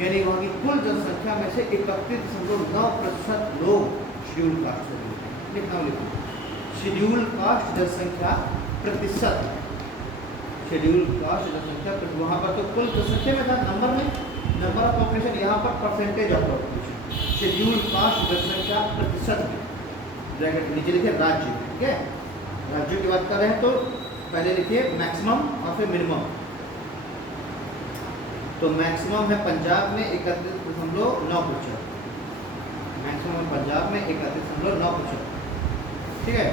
यानी वहाँ की कुल जनसंख्या में से 31.9% लोग शेड्यूल कास्ट से लिखना लिखो शेड्यूल कास्ट जनसंख्या प्रतिशत, शेड्यूल कास्ट जनसंख्या वहाँ पर तो कुल जनसंख्या में था, नंबर में, नंबर ऑफ पॉपुलेशन, यहाँ पर percentage of population, schedule caste जनसंख्या प्रतिशत में, ब्रैकेट नीचे लिखिए राज्य, ठीक है। राज्यों की बात कर रहे हैं तो पहले लिखिए मैक्सिमम और फिर मिनिमम। तो मैक्सिमम है पंजाब में 31.9%, मैक्सिमम है पंजाब में 31.9%, ठीक है।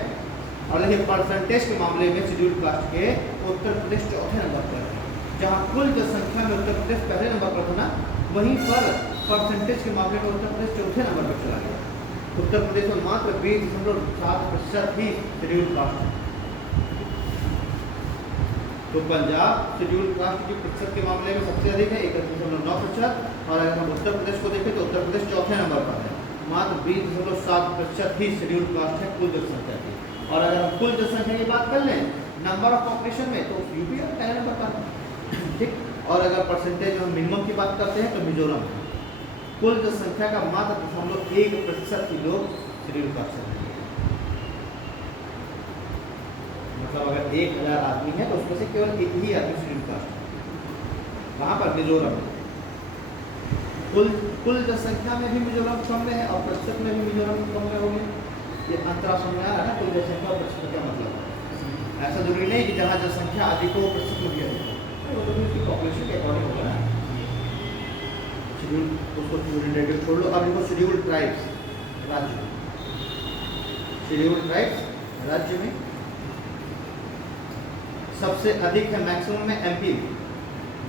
और देखिए परसेंटेज के मामले में शेड्यूल कास्ट के उत्तर प्रदेश चौथे नंबर पर है, जहाँ कुल जनसंख्या में उत्तर प्रदेश पहले नंबर पर था ना, वहीं पर परसेंटेज के मामले में उत्तर प्रदेश चौथे नंबर पर चला गया। उत्तर प्रदेश में मात्र 20.7% ही शेड्यूल कास्ट है। तो पंजाब शेड्यूल कास्ट की प्रतिशत के मामले में सबसे अधिक है 31.9%, और अगर हम उत्तर प्रदेश को देखें तो उत्तर प्रदेश चौथे नंबर पर है, मात्र 20.7% ही शेड्यूल कास्ट है कुल जनसंख्या की। और अगर हम कुल जनसंख्या की बात कर लें नंबर ऑफ पॉपुलेशन में तो यूपी पहले नंबर पर है, ठीक। और अगर परसेंटेज हम मिनिमम की बात करते हैं तो मिजोरम है। कुल जनसंख्या का मात्र 0.1% ही लोग शेड्यूल कास्ट से, मतलब अगर 1000 आदमी है तो उसमें से केवल एक ही आदमी शेड्यूल कास्ट है, वहाँ पर मिजोरम है। कुल जनसंख्या में भी मिजोरम कम में है और प्रतिशत में भी मिजोरम कम में होंगे। ये अंतरा समझ में आ रहा है ना, कुल जनसंख्या और प्रतिशत का मतलब है। ऐसा जरूरी नहीं कि जहाँ जनसंख्या अधिक हो प्रतिशत में दिया जाए, वो तो उसकी पॉपुलेशन के अकॉर्डिंग होगा ना। शेड्यूल उसको यूनिटेड छोड़ लो। अब देखो शेड्यूल ट्राइब्स राज्य में, शेड्यूल ट्राइब्स राज्य में सबसे अधिक है, मैक्सिमम में एमपी,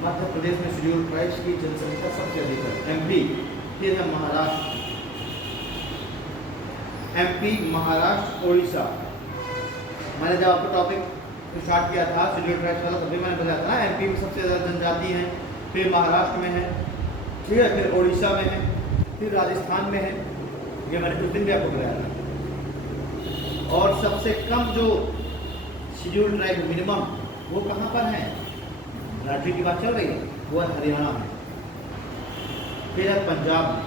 मध्य प्रदेश में शेड्यूल ट्राइब्स की जनसंख्या सबसे अधिक है, एमपी, फिर है महाराष्ट्र, एमपी, महाराष्ट्र, उड़ीसा। मैंने जब आपको टॉपिक स्टार्ट किया था शेड्यूल ट्राइब्स वाला, तभी मैंने बताया था ना एमपी में सबसे ज़्यादा जनजाति है, फिर महाराष्ट्र में है, ठीक है, फिर उड़ीसा में है, फिर राजस्थान में है, ये मैंने कुछ दिन भी आपको बताया था। और सबसे कम जो शेड्यूल ट्राइब मिनिमम वो कहाँ पर है, राज्य की बात चल रही है, वो है हरियाणा में, फिर है पंजाब में,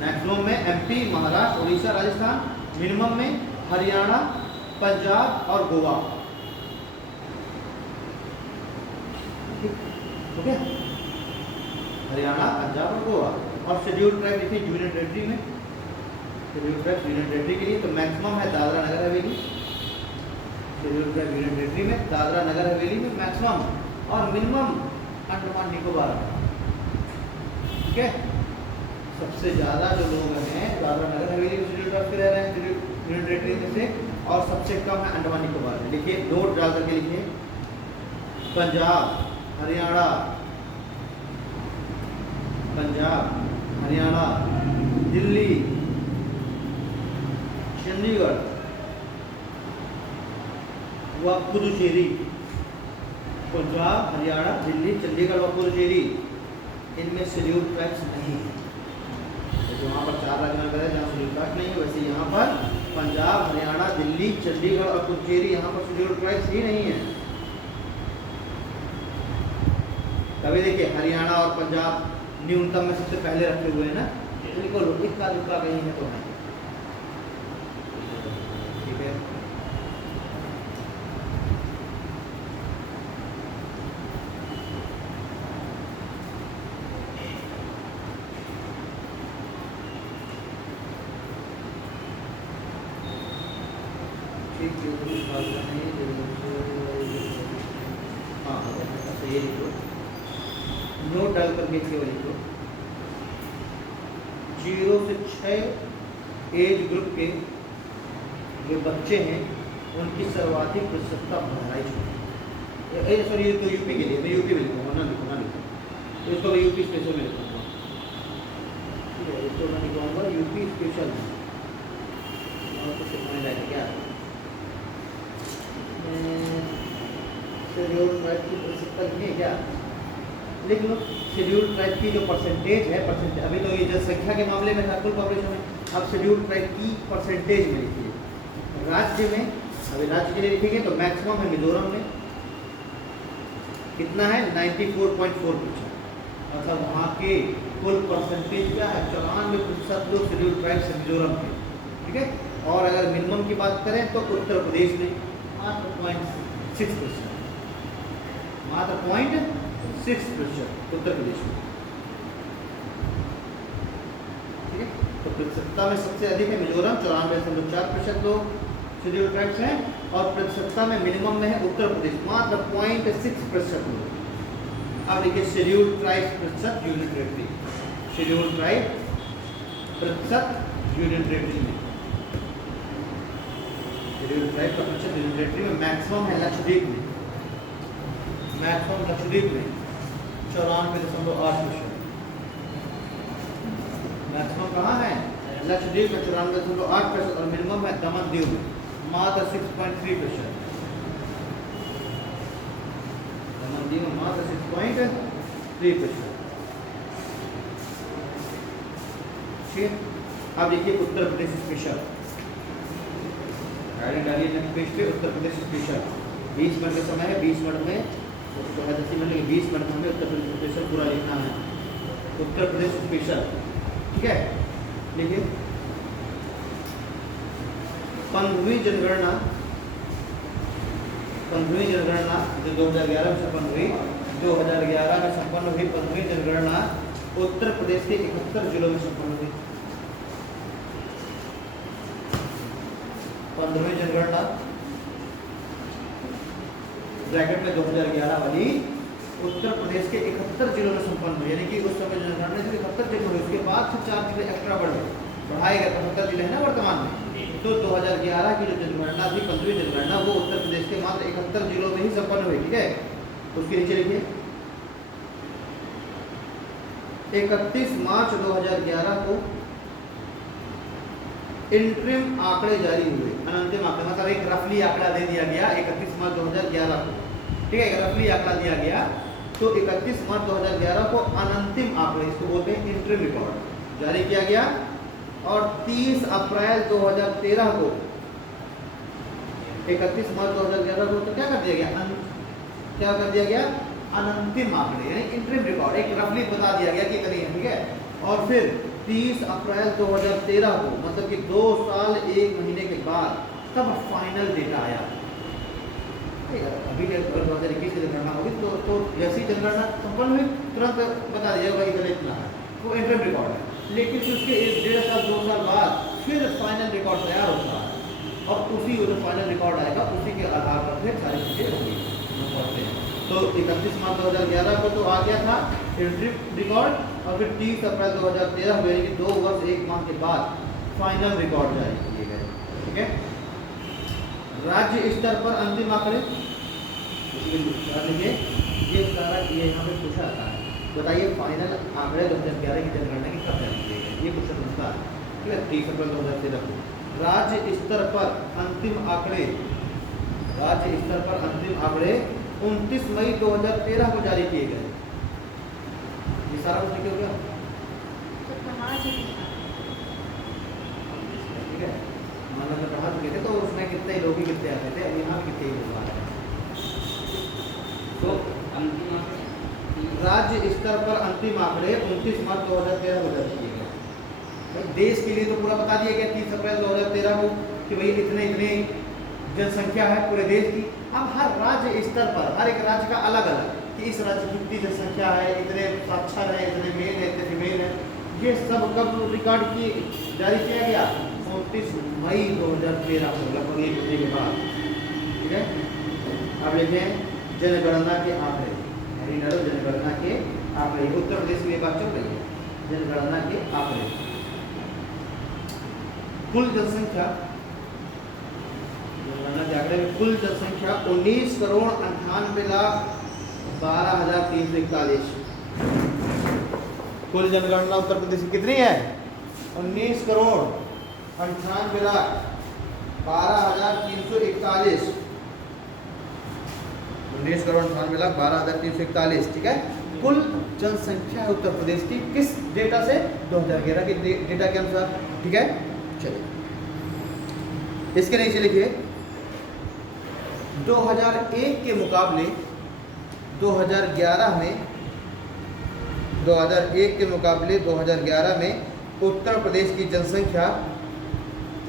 मैक्सिमम में एमपी, महाराष्ट्र, उड़ीसा, राजस्थान, मिनिमम में हरियाणा, पंजाब और गोवा। ठीक है, हरियाणा, पंजाब और गोवा। और शेड्यूल ट्राइब देखिए यूनियन टेरिटरी में, शेड्यूल ट्राइब यूनियन टेरिटरी के लिए तो मैक्सिमम है Dadra Nagar Haveli, schedule tribe union territory में दादरा नगर हवेली में मैक्सिमम, और मिनिमम अंडमान निकोबार। ठीक है, सबसे ज़्यादा जो लोग हैं दादरा नगर हवेली में शेड्यूल ट्राइब के रह रहे हैं यूनियन टेरिटरी में से, और सबसे कम है अंडमान निकोबार में। लिखिए, नोट डाल करके लिखिए, पंजाब, हरियाणा, पंजाब, हरियाणा, दिल्ली, चंडीगढ़ व पुदुचेरी, पंजाब, हरियाणा, दिल्ली, चंडीगढ़ व पुदुचेरी, इनमें शेड्यूल ट्राइब्स नहीं है। तो वहाँ पर 4 राज्य है जहाँ शेड्यूल ट्राइब्स नहीं है, वैसे यहाँ पर पंजाब, हरियाणा, दिल्ली, चंडीगढ़ और पुदुचेरी, यहाँ पर शेड्यूल ट्राइब्स ही नहीं है। तभी देखिए हरियाणा और पंजाब न्यूनतम में सबसे पहले रखे हुए हैं ना, बिल्कुल इक्का दुक्का कहीं है तो है। ठीक है, हाँ तो ये लिखो, नोट डाल करके केवल लिखो, 0 से 6 एज ग्रुप के जो बच्चे हैं उनकी सर्वाधिक प्रतिशतता बहराइच में। सॉरी, ये तो यूपी के लिए, मैं यूपी में लिखूँगा, ना लिखूँ तो इसको मैं यूपी स्पेशल में लिखूँगा। ठीक है, इसको मैं लिखूँगा यूपी स्पेशल में, और कुछ पॉइंट आएगा क्या, शेड्यूल ट्राइब की प्रतिशतता नहीं है क्या, लिख लो। शेड्यूल ट्राइब की जो परसेंटेज है, परसेंटेज अभी तो ये जनसंख्या के मामले में था, कुल पॉपुलेशन में, अब शेड्यूल ट्राइब की परसेंटेज में लिखिए। राज्य में, अभी राज्य के लिए लिखेंगे तो मैक्सिमम है मिजोरम में, कितना है 94.4%, मतलब वहाँ के कुल परसेंटेज क्या है 94% लोग शेड्यूल ट्राइब से मिजोरम के। ठीक है, और अगर मिनिमम की बात करें तो उत्तर प्रदेश में मात्र 0.6%, मात्र 0.6% उत्तर प्रदेश में। ठीक है, तो प्रतिशतता में सबसे अधिक है मिजोरम 94.4% लोग शेड्यूल ट्राइब्स हैं, और प्रतिशतता में मिनिमम में है उत्तर प्रदेश मात्र 0.6% लोग। अब देखिए शेड्यूल ट्राइब्स प्रतिशत यूनियन टेरिटरी, शेड्यूल ट्राइब प्रतिशत यूनियन टेरिटरी में, शेड्यूल ट्राइब का प्रतिशत यूनियन टेरिटरी में मैक्सिमम है लक्षद्वीप में, मैक्सिमम लक्षद्वीप में 94.8%। मैक्सिमम कहाँ है, लक्षद्वीप में 94.8%, और मिनिमम है दमन दीव में मात्र 6.3%, दमन दीव में मात्र 6.3%। ठीक है, अब देखिए उत्तर प्रदेश स्पेशल, डालिए नेक्स्ट पेज पे, उत्तर प्रदेश स्पेशल। 20 मिनट का समय है, 20 मिनट में तो है 10 मिनट, 20 मिनट में हमें उत्तर प्रदेश स्पेशल पूरा लिखना है। उत्तर प्रदेश स्पेशल, ठीक है, देखिए 15वीं जनगणना जो 2011 में संपन्न हुई, 2011 में संपन्न हुई 15वीं जनगणना उत्तर प्रदेश के 71 जिलों में संपन्न हुई। 15वीं जनगणना ब्रैकेट में 2011 वाली उत्तर प्रदेश के 71 जिलों में संपन्न हुई, यानी कि उस समय जनगणना सिर्फ 71 जिले हुए, उसके बाद फिर 4 जिले एक्स्ट्रा बढ़ाए गए, 75 जिले हैं ना वर्तमान में। तो 2011 की जो जनगणना थी 15वीं जनगणना, वो उत्तर प्रदेश के मात्र 71 जिलों में ही संपन्न हुई। ठीक है, उसके नीचे लिखिए 31 मार्च 2011 को इंटरिम आंकड़े जारी हुए, अनंतिम आंकड़े मतलब एक रफली आंकड़ा दे दिया गया 31 मार्च 2011 को। ठीक है, एक रफली आंकड़ा दिया गया, तो 31 मार्च 2011 को अनंतिम आंकड़े, इसको बोलते हैं इंटरिम रिकॉर्ड, जारी किया गया। और 30 अप्रैल 2013 को 31 मार्च 2011 को तो क्या कर दिया गया, क्या कर दिया गया, अनंतिम आंकड़े यानी इंटरिम रिकॉर्ड, एक रफली बता दिया गया कि इतनी है। ठीक है, और फिर 30 अप्रैल 2013 को मतलब कि 2 साल 1 महीने के बाद तब फाइनल डेटा आया। अभी 2021 की जनगणना होगी तो जैसी जनगणना संपन्न हुई तुरंत बता दिया भाई इतना इतना है, वो इंटरिम रिकॉर्ड है। लेकिन फिर उसके 1.5 साल 2 साल बाद फिर फाइनल रिकॉर्ड तैयार होता है, और उसी जो फाइनल रिकॉर्ड आएगा उसी के आधार पर फिर सारी चीज़ें होंगी, हम पढ़ते हैं। तो 31 मार्च 2011 को तो आ गया था इंटरिम रिकॉर्ड, और फिर 30 अप्रैल 2013 में यानी कि 2 वर्ष 1 माह के बाद फाइनल रिकॉर्ड जारी किए गए। ठीक है, राज्य स्तर पर अंतिम आंकड़े देखिए, ये सारा ये यहाँ पे पूछा जाता है, बताइए फाइनल आंकड़े 2011 की जनगणना की कब जारी किए गए, ये क्वेश्चन पूछता है। ठीक है, 30 अप्रैल 2013 को राज्य स्तर पर अंतिम आंकड़े, राज्य स्तर पर अंतिम आंकड़े 29 मई 2013 को जारी किए गए। ये सारा कुछ लिखे हो गया? तो कहाँ से लिखा? ठीक है, मान लो पढ़ा चुके थे तो उसमें कितने लोग ही कितने आते थे, अब यहाँ भी कितने लोग आ रहे हैं। तो अंतिम आंकड़े राज्य स्तर पर अंतिम आंकड़े 29 मार्च 2013 को जारी किए गए। भाई देश के लिए तो पूरा बता दिया गया 30 अप्रैल 2013 को कि भाई इतने इतने जनसंख्या है पूरे देश की। अब हर राज्य स्तर पर हर एक राज्य का अलग अलग कि इस राज्य की कितनी जनसंख्या है, इतने साक्षर है, इतने मेल है, इतने फीमेल है, ये सब कब रिकॉर्ड की जारी किया गया, 29 मई 2013 को, लगभग 1 महीने के बाद। ठीक है, अब लिखें जनगणना के आंकड़े, जनगणना के आंकड़े, उत्तर प्रदेश में ये बात चल रही है, जनगणना के आंकड़े। कुल जनसंख्या, जनगणना के आंकड़े में कुल जनसंख्या 19,98,12,341। कुल जनगणना उत्तर प्रदेश की कितनी है, 19,98,12,341। 19,98,12,341। ठीक है, कुल जनसंख्या उत्तर प्रदेश की किस डेटा से, 2011 के डेटा के अनुसार। ठीक है, चलिए इसके नीचे लिखिए 2001 के मुकाबले 2011 में 2001 के मुकाबले 2011 में उत्तर प्रदेश की जनसंख्या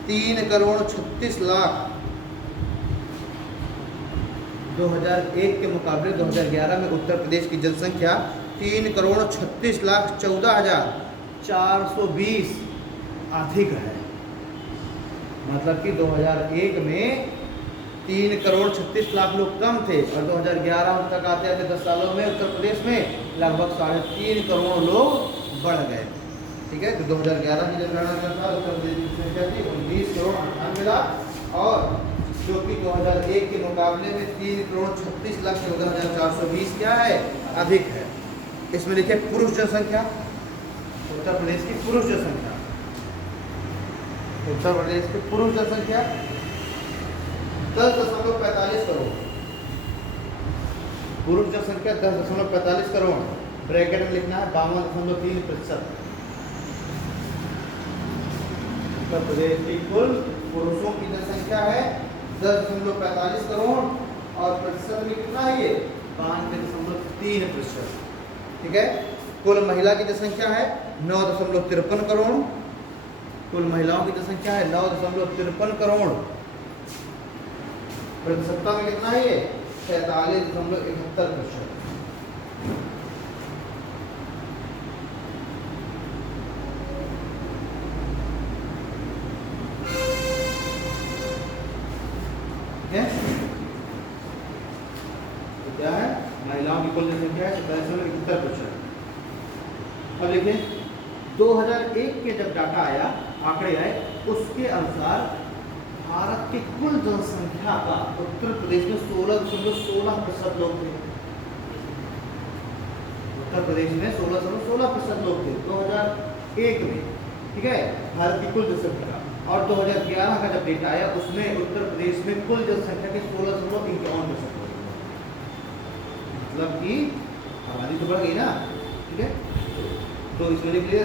3,36,00,000। 2001 के मुकाबले 2011 में उत्तर प्रदेश की जनसंख्या 3,36,14,420 अधिक है। मतलब कि 2001 में 3,36,00,000 लोग कम थे, और 2011 तक आते आते 10 सालों में उत्तर प्रदेश में लगभग 3.5 करोड़ लोग बढ़ गए। ठीक है, तो 2011 की जनगणना के अनुसार उत्तर प्रदेश की संख्या थी 19,98,00,000, और जो कि 2001 के मुकाबले में 3,36,14,420 क्या है, अधिक है। इसमें लिखे पुरुष जनसंख्या, उत्तर प्रदेश की पुरुष जनसंख्या, उत्तर प्रदेश की पुरुष जनसंख्या 10.45 करोड़, पुरुष जनसंख्या 10.45 करोड़, ब्रैकेट में लिखना है 52.3%। उत्तर प्रदेश की कुल पुरुषों की जनसंख्या है 10.45 करोड़, और प्रतिशत में कितना है ये, 92.3%। ठीक है, कुल महिला की जनसंख्या है 9.53 करोड़, कुल महिलाओं की जनसंख्या है 9.53 करोड़, प्रतिशतता में कितना है ये, 46.71%। महिलाओं की कुल जनसंख्या है 47.71%। अब देखिए 2001 के जब डाटा आया, आंकड़े आए, उसके अनुसार भारत की कुल जनसंख्या का उत्तर प्रदेश में 16.16% लोग थे। उत्तर प्रदेश में 16.16% लोग थे 2001 में, ठीक है, भारत की कुल जनसंख्या का। और 2011 का जब डेटा आया उसमें उत्तर प्रदेश में कुल जनसंख्या के 16.51%, मतलब कि आबादी तो बढ़ गई ना, ठीक है। तो इसमें लिख लीजिए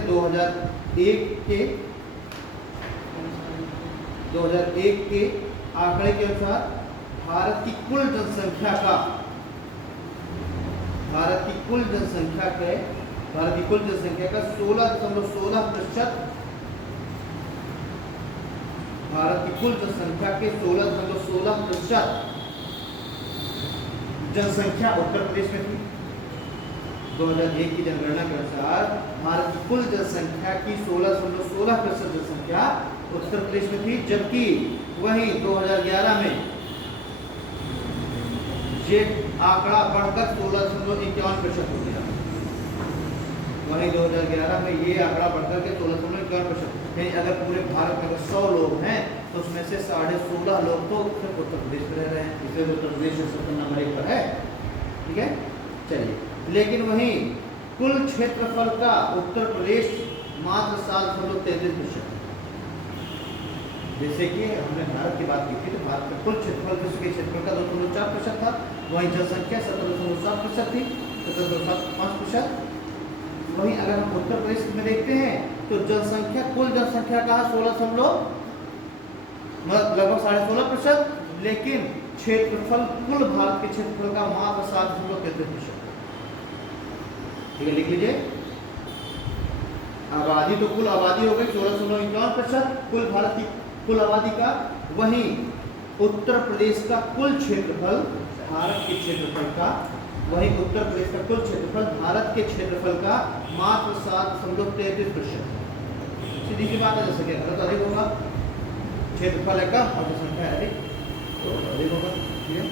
2001 के आंकड़े के अनुसार भारत की कुल जनसंख्या का 16.16%, भारत की कुल जनसंख्या के 16.16% जनसंख्या उत्तर प्रदेश में थी। 2001 की जनगणना के अनुसार भारत की कुल जनसंख्या की 16.16% जनसंख्या उत्तर प्रदेश में थी, जबकि वहीं 2011 में ये आंकड़ा बढ़कर 16.51% हो गया। वहीं 2011 में ये आंकड़ा बढ़कर के 16.51%। यानी अगर पूरे भारत में अगर 100 लोग हैं तो उसमें से 16.5 लोग तो सिर्फ उत्तर प्रदेश में रह रहे हैं, इसलिए उत्तर प्रदेश नंबर 1 पर है, ठीक है। चलिए, लेकिन वहीं कुल क्षेत्रफल का उत्तर प्रदेश मात्र 7.33%। जैसे कि हमने भारत की बात की थी तो भारत का कुल क्षेत्रफल विश्व के क्षेत्रफल का 2.4% था, वहीं जनसंख्या 17.7% थी, 17.5%। वहीं अगर हम उत्तर प्रदेश में देखते हैं तो जनसंख्या कुल जनसंख्या का 16 लगभग 16.5%, लेकिन क्षेत्रफल कुल भारत के क्षेत्रफल का मात्र 7.33%। ठीक है, लिख लीजिए। आबादी तो कुल आबादी हो गई 16.51%, कुल भारत की कुल आबादी का। वहीं उत्तर प्रदेश का कुल क्षेत्रफल भारत के क्षेत्रफल का, वहीं उत्तर प्रदेश का कुल क्षेत्रफल भारत के क्षेत्रफल का मात्र 7.33%। सीधी सी बात है, जैसे कि अगर अधिक होगा क्षेत्रफल है कम और जनसंख्या अधिक तो अधिक होगा, ठीक है।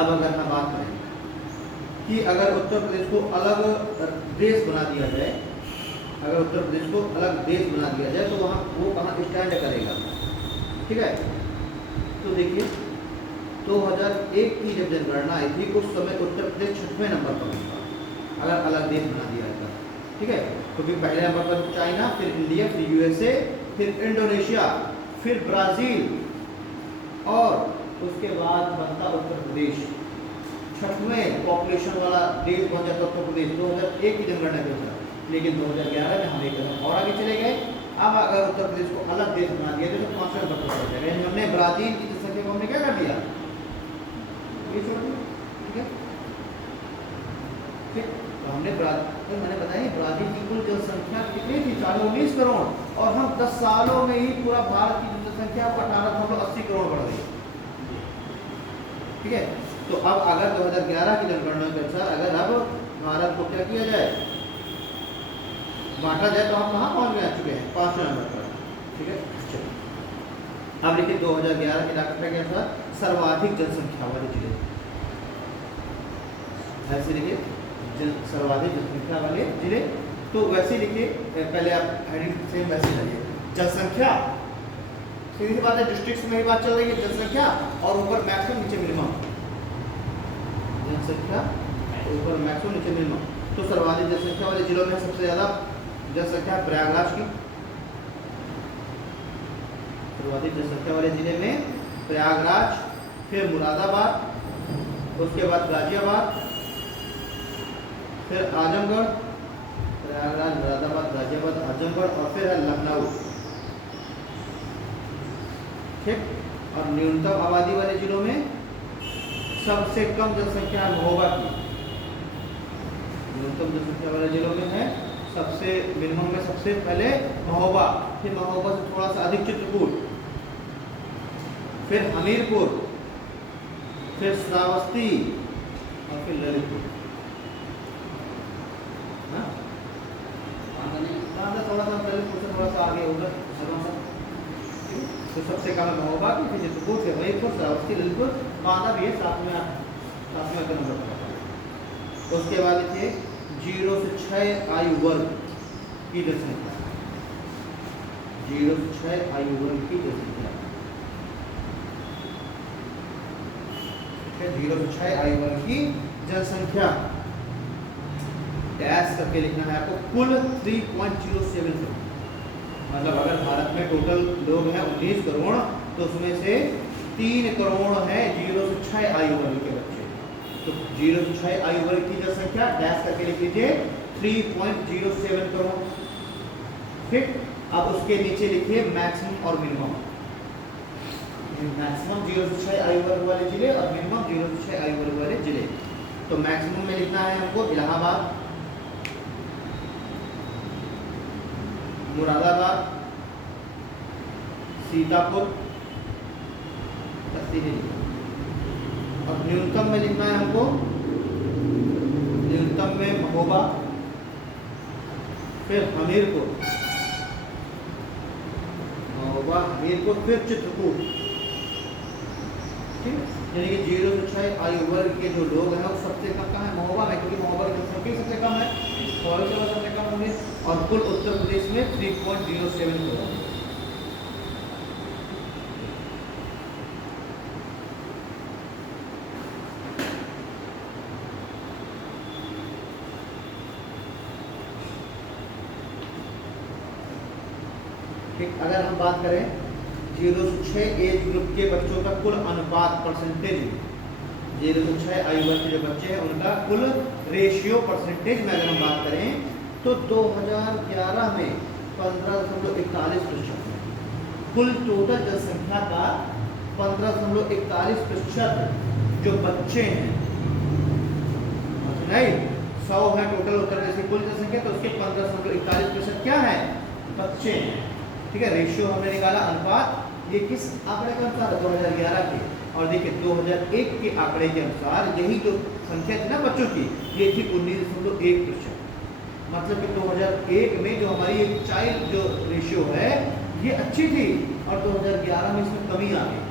अब अगर हम बात करें कि अगर उत्तर प्रदेश को अलग देश बना दिया जाए, अगर उत्तर प्रदेश को अलग देश बना दिया जाए तो वहाँ वो कहाँ स्टैंड करेगा, ठीक है। तो देखिए 2001 की जब जनगणना आई थी उस समय उत्तर प्रदेश 6वें नंबर पर था अगर अलग देश बना दिया जाता, ठीक है। क्योंकि पहले नंबर पर चाइना, फिर इंडिया, फिर यूएसए, फिर इंडोनेशिया, फिर ब्राज़ील और उसके बाद बनता उत्तर प्रदेश। 6वें पॉपुलेशन वाला देश बन जाता उत्तर प्रदेश 2001 की जनगणना के अनुसार। लेकिन 2011 में हम एक कदम और आगे चले गए। अब अगर उत्तर प्रदेश को अलग देश बना दिया तो 5वें नंबर पर पहुंच जाएगा। हमने ब्राज़ील की जनसंख्या को हमने क्या कर दिया, ये छोड़ दिया, ठीक है। ठीक, तो हमने तो मैंने बताया ब्राज़ील की कुल जनसंख्या कितनी थी, 19 करोड़, और हम 10 सालों में ही पूरा भारत की जनसंख्या 18.80 करोड़ बढ़ गई, ठीक है। तो अब अगर 2011 की जनगणना के अनुसार अगर अब भारत को क्या किया जाए, बांटा जाए तो हम कहाँ पहुँच गए चुके हैं 5वें नंबर पर, ठीक है। चलो अब देखिए 2011 के डाटा के अनुसार सर्वाधिक जनसंख्या वाले जिले, ऐसे लिखिए सर्वाधिक जनसंख्या वाले जिले। तो वैसे लिखिए, पहले आप हेडिंग सेम वैसे लाइए, जनसंख्या, सीधी सी बात है, डिस्ट्रिक्ट में ही बात चल रही है, जनसंख्या और ऊपर मैक्सिमम नीचे मिनिमम, जनसंख्या ऊपर मैक्सिमम नीचे मिनिमम। तो सर्वाधिक जनसंख्या वाले जिलों में सबसे ज़्यादा जनसंख्या प्रयागराज की, सर्वाधिक जनसंख्या वाले जिले में प्रयागराज, फिर मुरादाबाद, उसके बाद गाजियाबाद, फिर आजमगढ़, प्रयागराज, मुरादाबाद, गाजियाबाद, आजमगढ़ और फिर है लखनऊ, ठीक। और न्यूनतम आबादी वाले जिलों में सबसे कम जनसंख्या महोबा की, न्यूनतम जनसंख्या वाले जिलों में है सबसे मिनिमम में सबसे पहले महोबा, फिर महोबा से थोड़ा सा अधिक चित्रकूट, फिर हमीरपुर, फिर श्रावस्ती और फिर ललितपुर। थोड़ा सा ललितपुर से थोड़ा सा आगे होगा, तो सबसे कम महोबा की, फिर चित्रकूट, फिर हमीरपुर, श्रावस्ती, ललितपुर, बांदा भी है साथ में 7वें का नंबर पता था। उसके बाद थे 0 से 6 आयु वर्ग की जनसंख्या, 0 से 6 आयु वर्ग की जनसंख्या, 0 से 6 आयु वर्ग की जनसंख्या डैश करके लिखना है आपको, कुल 3.07 करोड़। मतलब अगर भारत में टोटल लोग हैं 19 करोड़, तो उसमें से 3 करोड़ है 0 से 6 आयु वर्ग के बच्चे। तो 0 से 6 आयु वर्ग की जनसंख्या डैश करके लिख लीजिए 3.07 करोड़। ठीक, अब उसके नीचे लिखिए मैक्सिमम और मिनिमम। मैक्सिमम 0 से 6 आयु वर्ग वाले जिले और मिनिमम 0 से 6 आयु वर्ग वाले जिले। तो मैक्सिमम में लिखना है हमको इलाहाबाद, मुरादाबाद, सीतापुर, और न्यूनतम में लिखना है हमको, न्यूनतम में महोबा, फिर हमीरपुर, महोबा, हमीरपुर, फिर चित्रकूट। ठीक है, यानी कि 0 से 6 आयु वर्ग के जो लोग हैं वो सबसे कम कहाँ है? महोबा में, क्योंकि महोबा की जनसंख्या सबसे कम है, और सबसे कम होंगे। और कुल उत्तर प्रदेश में 3.07 करोड़। ठीक, अगर हम बात करें 0 से 6 एज ग्रुप के बच्चों का कुल अनुपात परसेंटेज, 0 से 6 आयु वर्ग के जो बच्चे हैं उनका कुल रेशियो परसेंटेज में अगर हम बात करें तो 2011 में 15.41%, कुल टोटल जनसंख्या का 15.41% जो बच्चे हैं, नहीं 100 है टोटल उत्तर प्रदेश की कुल जनसंख्या, तो उसके 15.41% क्या है? बच्चे हैं। ठीक है, रेशियो हमने निकाला, अनुपात। ये किस आंकड़े के अनुसार? 2011 के। और देखिए 2001 के आंकड़े के अनुसार यही जो संख्या थी ना बच्चों की, ये थी 19.1%। मतलब कि 2001 में जो हमारी एक चाइल्ड जो रेशियो है ये अच्छी थी, और 2011 में इसमें कमी आ गई।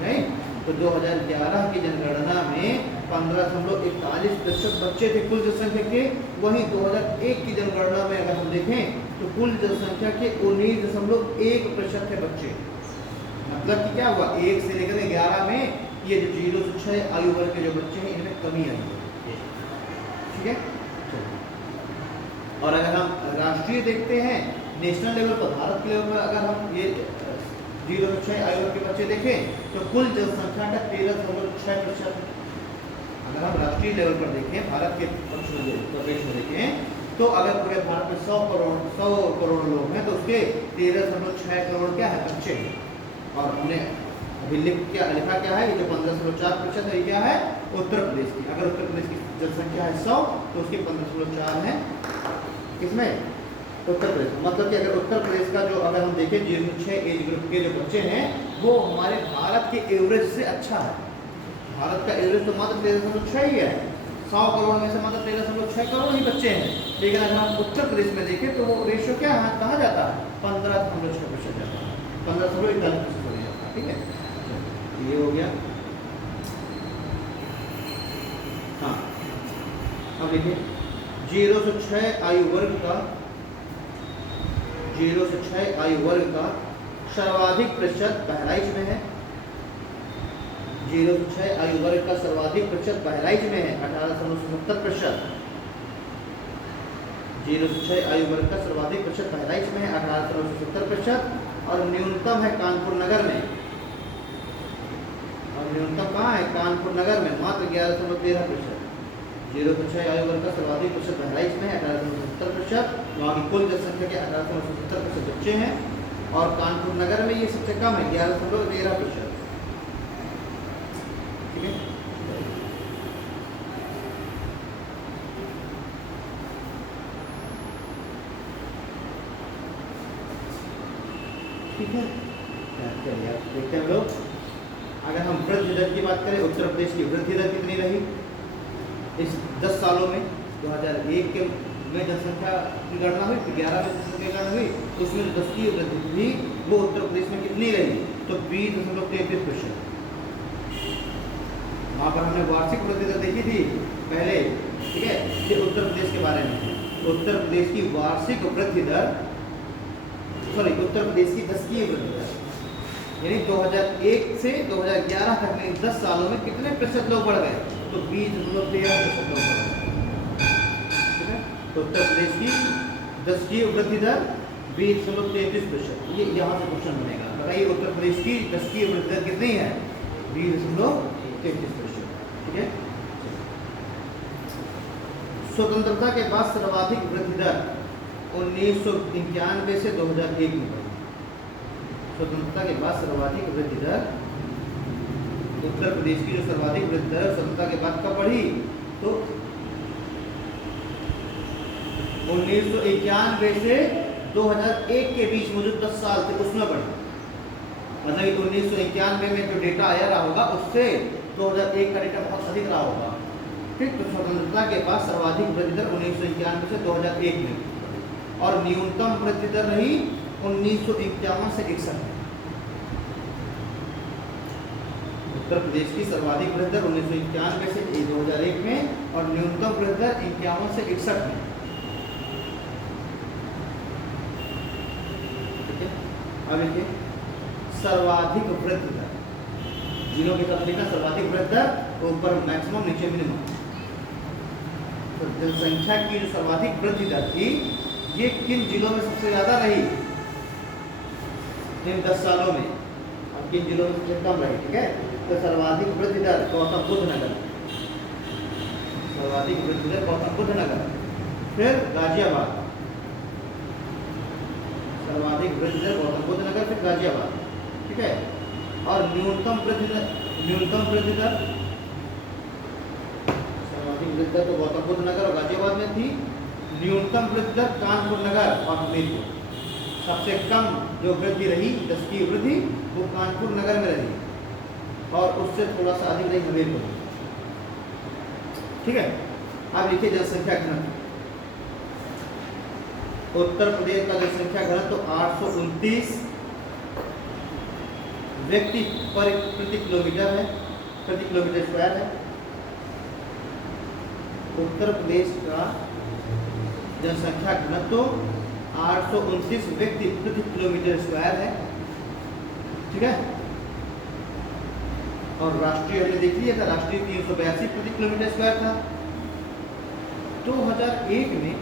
नहीं, तो 2011 की जनगणना में 15.41% बच्चे थे कुल जनसंख्या के। वहीं 2001 की जनगणना में अगर हम देखें तो कुल जनसंख्या के 19.1% थे बच्चे। मतलब कि क्या हुआ, 1 से लेकर 11 में ये जो 0 से 6 आयु वर्ग के जो बच्चे हैं इनमें कमी आई है। ठीक है, और अगर हम राष्ट्रीय देखते हैं, नेशनल लेवल पर, भारत के लेवल पर अगर हम ये 0 से 6 आयु वर्ग के बच्चे देखें तो कुल जनसंख्या का 13.6%। अगर हम राष्ट्रीय लेवल पर देखें, भारत के प्रदेश में देखें, तो अगर पूरे भारत में 100 करोड़ लोग हैं तो उसके 13.6 करोड़ क्या है? बच्चे हैं। और हमने अभी लिखा क्या है, ये जो 15.4% है ये क्या है? उत्तर प्रदेश की। अगर उत्तर प्रदेश की जनसंख्या है 100 तो उसके 15.4 है किसमें? उत्तर प्रदेश। मतलब कि अगर उत्तर प्रदेश का जो अगर हम देखें 0 से 6 एज ग्रुप के जो बच्चे हैं वो हमारे भारत के एवरेज से अच्छा है। भारत का एवरेज तो मात्र 13.6 ही है, 100 करोड़ में से मात्र 13.6 करोड़ ही बच्चे हैं। लेकिन अगर हम उत्तर प्रदेश में देखें तो वो रेशियो क्या है, कहाँ जाता है? 15.6% जाता है, 15.41% हो जाता है। ठीक है, ये हो गया। हाँ, अब देखिए 0 से 6 आयु वर्ग का, 0 से 6 आयु वर्ग का सर्वाधिक प्रतिशत बहराइच में है। 0 से 6 आयु वर्ग का सर्वाधिक प्रतिशत बहराइच में है, 18.77%। 0 से 6 आयु वर्ग का सर्वाधिक प्रतिशत बहराइच में है, 18.77%। और न्यूनतम है कानपुर नगर में, और न्यूनतम कहाँ है? कानपुर नगर में, मात्र 11.13%। 0 से 6 आयु वर्ग का सर्वाधिक प्रतिशत बहराइच में है, 18.77%। वहाँ की कुल जनसंख्या के 18.77% बच्चे हैं, और कानपुर नगर में ये सबसे कम है, 11.13%। ठीक है, ठीक है, चलिए आप देखते हैं लोग। अगर हम वृद्धि दर की बात करें, उत्तर प्रदेश की वृद्धि दर कितनी रही इस 10 सालों में? 2001 के में जनसंख्या की गणना हुई, 11 में जनसंख्या की गणना हुई, उसमें जो 10 की वृद्धि थी वो उत्तर प्रदेश में कितनी रही? तो 20.33%। वहाँ पर हमने वार्षिक वृद्धि दर देखी थी पहले, ठीक है। ये उत्तर प्रदेश के बारे में है। उत्तर प्रदेश की वार्षिक वृद्धि दर, सॉरी उत्तर प्रदेश की दशकीय वृद्धि दर, यानी 2001 से 2011 तक में 10 सालों में कितने प्रतिशत लोग बढ़ गए, तो 20.13% लोग बढ़ गए, ठीक है। तो उत्तर प्रदेश की दशकीय वृद्धि दर 20.33%। ये यहाँ से क्वेश्चन बनेगा, बताइए उत्तर प्रदेश की दशकीय वृद्धि दर कितनी है, 20.33%, ठीक है। स्वतंत्रता के बाद सर्वाधिक वृद्धि दर 1991 से 2001 में बढ़ी। स्वतंत्रता के बाद सर्वाधिक वृद्धि दर उत्तर प्रदेश की जो सर्वाधिक वृद्धि दर स्वतंत्रता के बाद कब बढ़ी, तो 1991 से 2001 के बीच में जो 10 साल थे उसमें बढ़ी। मतलब 1991 में जो डेटा आया रहा होगा उससे 2001 का डेटा बहुत अधिक रहा होगा, ठीक। तो स्वतंत्रता के बाद सर्वाधिक वृद्धि दर 1991 से 2001 में, और न्यूनतम वृद्धि दर रही 1951 से 61 में। उत्तर प्रदेश की सर्वाधिक वृद्धि दर 1991 से 2001 में, और न्यूनतम वृद्धि दर 51 से 61 में, ठीक है। अब देखिए सर्वाधिक वृद्धि दर, जिलों के साथ लिखना सर्वाधिक वृद्धि दर, ऊपर मैक्सिमम नीचे मिनिमम। तो जनसंख्या की जो सर्वाधिक वृद्धि दर थी ये किन जिलों में सबसे ज्यादा रही इन 10 सालों में, और किन जिलों में सबसे कम रही, ठीक है। तो सर्वाधिक वृद्धि दर गौतम बुद्ध नगर, सर्वाधिक वृद्धि दर गौतम बुद्ध नगर, फिर गाजियाबाद, सर्वाधिक वृद्धि दर गौतम बुद्ध नगर, फिर गाजियाबाद, ठीक है। और न्यूनतम वृद्धि दर सर्वाधिक वृद्धि दर तो गौतम बुद्ध नगर और गाजियाबाद में थी। न्यूनतम वृद्धि दर कानपुर नगर और हमीरपुर। सबसे कम जो वृद्धि रही दशकीय वृद्धि वो कानपुर नगर में रही, और उससे थोड़ा सा अधिक रही हमीरपुर, ठीक है। अब देखिए जनसंख्या घनत्व, उत्तर प्रदेश का जनसंख्या घनत्व 829 व्यक्ति प्रति किलोमीटर है, प्रति किलोमीटर स्क्वायर है। उत्तर प्रदेश का जनसंख्या घनत्व 829 व्यक्ति प्रति किलोमीटर स्क्वायर है, ठीक है। और राष्ट्रीय हमने देख लिया था, राष्ट्रीय 382 प्रति किलोमीटर स्क्वायर था। 2001 में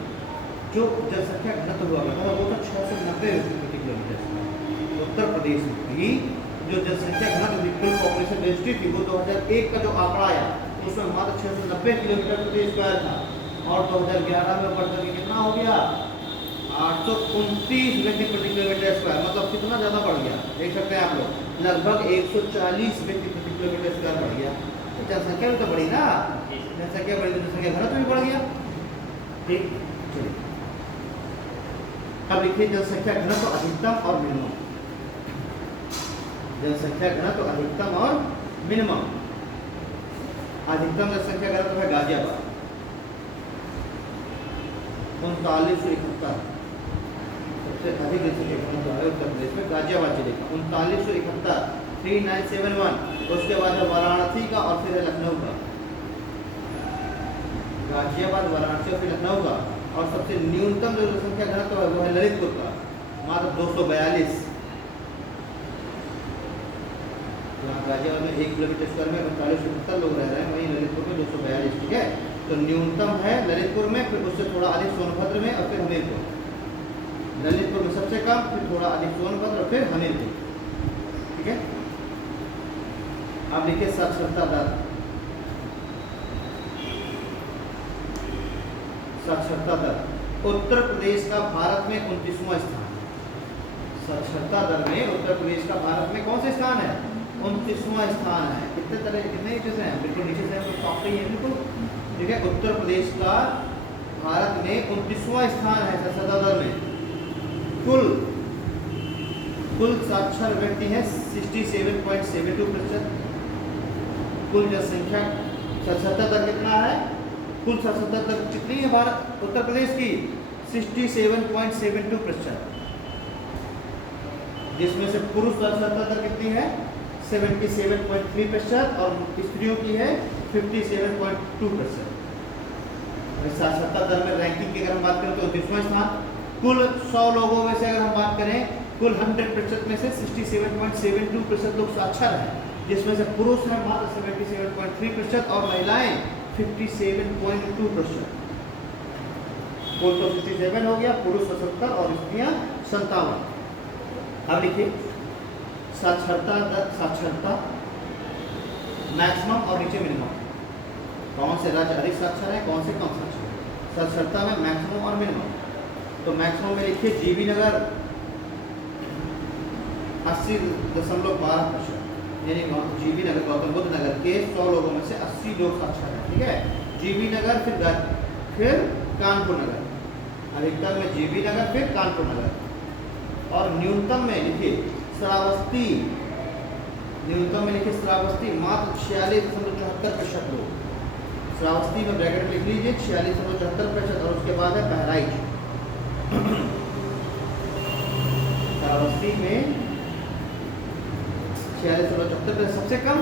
जो जनसंख्या घनत्व हुआ था वो था 690 प्रति किलोमीटर स्क्वायर। उत्तर प्रदेश की जो जनसंख्या घनत्व कुल पॉपुलेशन डेंसिटी थी वो 2001 का जो आंकड़ा आया उसमें मात्र 690 किलोमीटर प्रति स्क्वायर था, और 2011 में बढ़ करके कितना हो गया 829 व्यक्ति प्रति किलोमीटर स्क्वायर। मतलब कितना ज़्यादा बढ़ गया, देख सकते हैं आप लोग, लगभग 140 व्यक्ति प्रति किलोमीटर स्क्वायर बढ़ गया। तो जनसंख्या भी तो बढ़ी ना, जनसंख्या बढ़ी तो जनसंख्या घनत्व भी बढ़ गया, ठीक। चलिए अब लिखिए जनसंख्या घनत्व अधिकतम और मिनिमम, जनसंख्या घनत्व अधिकतम और मिनिमम। अधिकतम जनसंख्या घनत्व है गाजियाबाद 3971, सबसे अधिक जनसंख्या घनत्व है उत्तर प्रदेश में गाजियाबाद जिले का 3971, 3971। उसके बाद है वाराणसी का और फिर है लखनऊ का, गाजियाबाद, वाराणसी और फिर लखनऊ का। और सबसे न्यूनतम जो जनसंख्या घनत्व है वो है ललितपुर का, मात्र 242। गाजियाबाद में 1 किलोमीटर स्क्वायर में 4570 लोग रह रहे हैं, वहीं ललितपुर में 242, ठीक है। तो न्यूनतम है ललितपुर में, फिर उससे थोड़ा अधिक सोनभद्र में, और फिर हमीरपुर। ललितपुर में सबसे कम, फिर थोड़ा अधिक सोनभद्र और फिर हमीरपुर, ठीक है। अब देखिए साक्षरता दर, साक्षरता दर उत्तर प्रदेश का भारत में 29वां स्थान। साक्षरता दर में उत्तर प्रदेश का भारत में कौन से स्थान है, 29वां स्थान है। कितने तरह कितने नीचे से हैं, बिल्कुल नीचे से हैं, टॉप पे ही है बिल्कुल, ठीक है। उत्तर प्रदेश का भारत में 29वां स्थान है साक्षरता दर में। कुल साक्षर व्यक्ति है 67.72%। कुल जनसंख्या साक्षरता दर कितना है, कुल साक्षरता दर कितनी है भारत उत्तर प्रदेश की 67.72%, जिसमें से पुरुष साक्षरता दर कितनी है 77.3% और स्त्रियों की है 57.2%। साक्षरता दर में रैंकिंग की अगर हम बात करें तो 29वां स्थान। कुल 100 लोगों में से अगर हम बात करें, कुल 100% में से 67.72% लोग साक्षर हैं, जिसमें से पुरुष हैं मात्र 77.3% और महिलाएं 57.2%। कुल तो 67 हो गया, पुरुष 77 और स्त्रियां 57। अब लिखिए साक्षरता दर, साक्षरता मैक्सिमम और नीचे मिनिमम, कौन से राज्य अधिक साक्षर है, कौन से कम साक्षर है। साक्षरता में मैक्सिमम और मिनिमम, तो मैक्सिमम में लिखिए जीबी नगर 80.12%, यानी जीबी नगर गौतम बुद्ध नगर के 100 लोगों में से 80 लोग साक्षर हैं, ठीक है। जीबी नगर फिर कानपुर नगर, अधिकतम में जीबी नगर फिर कानपुर नगर। और न्यूनतम में लिखिए श्रावस्ती, न्यूनतम में लिखिए श्रावस्ती मात्र 46.74% लोग। श्रावस्ती में ब्रैकेट लिख लीजिए 46.74% और उसके बाद है बहराइच। श्रावस्ती में 46.74% सबसे कम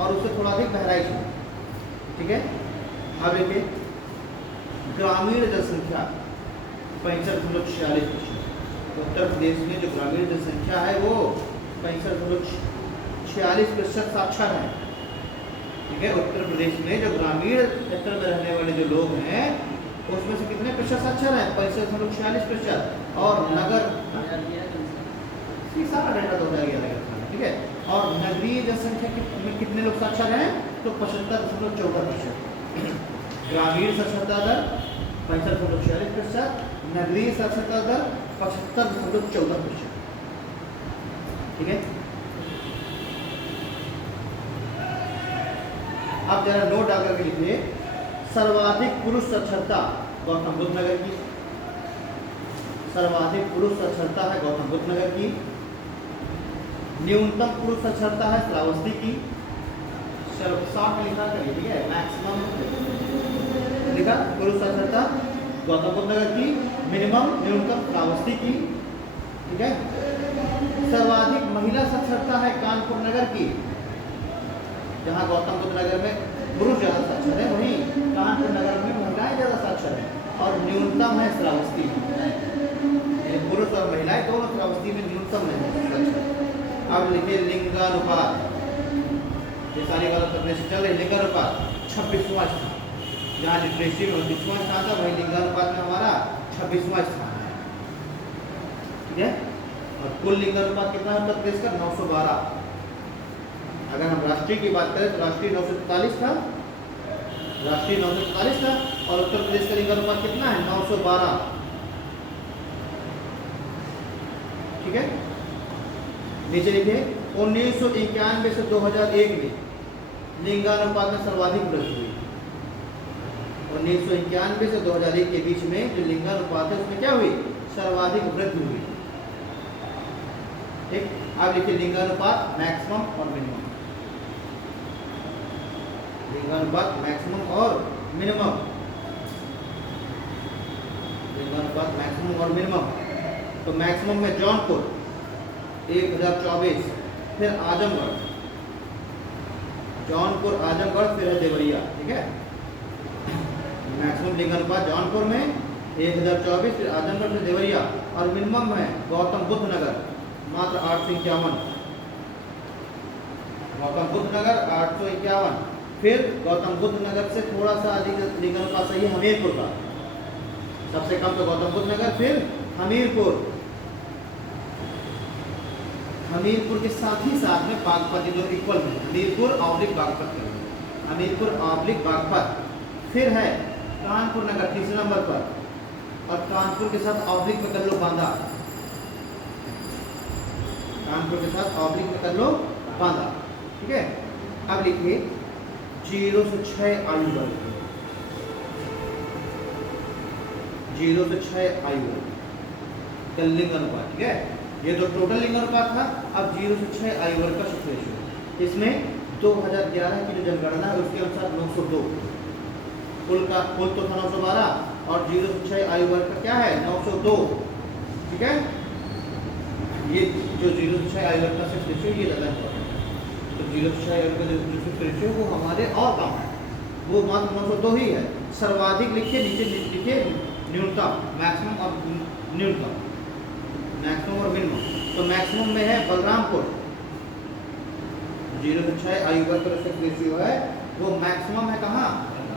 और उससे थोड़ा अधिक बहराइच में, ठीक है। अब देखिए ग्रामीण जनसंख्या 65.46%। उत्तर प्रदेश में जो ग्रामीण जनसंख्या है वो 65.46% साक्षर है, ठीक है। उत्तर प्रदेश में जो ग्रामीण क्षेत्र में रहने वाले जो लोग हैं उसमें से कितने प्रतिशत साक्षर हैं? 65.46%। और नगर सारा डेटा 2011 का, ठीक है। और नगरीय जनसंख्या में कितने लोग साक्षर हैं? तो 75.14%। ग्रामीण साक्षरता दर 65.46%, नगरीय साक्षरता दर 75.14%, ठीक है। आप जरा नोट डालकर के लिखिए सर्वाधिक पुरुष साक्षरता गौतम बुद्ध नगर की, सर्वाधिक पुरुष साक्षरता है गौतम बुद्ध नगर की। न्यूनतम पुरुष साक्षरता है श्रावस्ती की, 60 लिखा करिए, ठीक है। मैक्सिमम लिखा पुरुष साक्षरता गौतम बुद्ध नगर की, मिनिमम न्यूनतम श्रावस्ती की, ठीक है। सर्वाधिक महिला साक्षरता है कानपुर नगर की, जहाँ गौतम बुद्ध नगर में पुरुष ज़्यादा साक्षर है वहीं कानपुर नगर में महिलाएं ज़्यादा साक्षर हैं। और न्यूनतम है श्रावस्ती में, पुरुष और महिलाएं दोनों श्रावस्ती में न्यूनतम है साक्षर। अब लिखिए लिंगानुपात, सारी बात करने से चल रही लिंगानुपात 26वां स्थान, जहाँ लिटरेसी में 29वां स्थान था वहीं लिंगानुपात में हमारा 26वां स्थान है, ठीक है। और कुल लिंगानुपात कितना है उत्तर प्रदेश का? 912। अगर हम राष्ट्रीय की बात करें तो राष्ट्रीय 943 था, राष्ट्रीय 943 था और उत्तर प्रदेश का लिंगानुपात कितना है? 912, ठीक है। नीचे लिखिए 1991 से 2001 में लिंगानुपात में सर्वाधिक वृद्धि हुई। 1991 से 2001 के बीच में जो लिंगानुपात है उसमें क्या हुई? सर्वाधिक वृद्धि हुई, ठीक। अब लिखिए लिंगानुपात मैक्सिमम और मिनिमम, लिंगानुपात मैक्सिमम और मिनिमम, लिंगानुपात मैक्सिमम और मिनिमम। तो मैक्सिमम में जौनपुर 1024, फिर आजमगढ़, जौनपुर आजमगढ़ फिर है देवरिया, ठीक है। मैक्सिमम लिंगानुपात जौनपुर में 1024, फिर आजमगढ़ फिर देवरिया। और मिनिमम है गौतम बुद्ध नगर मात्र 851, गौतम बुद्ध नगर 851। फिर गौतम बुद्ध नगर से थोड़ा सा अधिक लिंगानुपात सही है हमीरपुर का, सबसे कम तो गौतम बुद्ध नगर, फिर हमीरपुर, हमीरपुर के साथ ही साथ में बागपत जो इक्वल है, हमीरपुर ऑब्लिक बागपत, हमीरपुर ऑब्लिक बागपत। फिर है कानपुर नगर तीसरे नंबर पर, और कानपुर के साथ ऑब्लिक में कर लो बांदा, कानपुर के साथ ऑब्लिक में कर लो बांदा, ठीक है। अब लिखिए 0 से 6 आयु वर्ग, 0 से 6 आयु वर्ग का लिंगानुपात, ठीक है। ये तो टोटल लिंगानुपात था। अब 0 से 6 आयु वर्ग का सेक्स रेशियो, इसमें 2011 की जो जनगणना है उसके अनुसार 902, कुल तो था 912 और 0 से 6 आयु वर्ग का क्या है? 902, ठीक है। ये जो 0 से 6 आयु वर्ग का सेक्स रेशियो ये ज़्यादा इम्पोर्टेंट है। तो 0 से 6 का जो रेशियो वो हमारे और कम है, वो मात्र 902 ही है। सर्वाधिक लिखिए, नीचे लिखिए न्यूनतम, मैक्सिमम और न्यूनतम, मैक्सिमम और मिनिमम। तो मैक्सिमम में है बलरामपुर, 0 से 6 आयु वर्ग का रेशियो है, वो मैक्सिमम है कहाँ?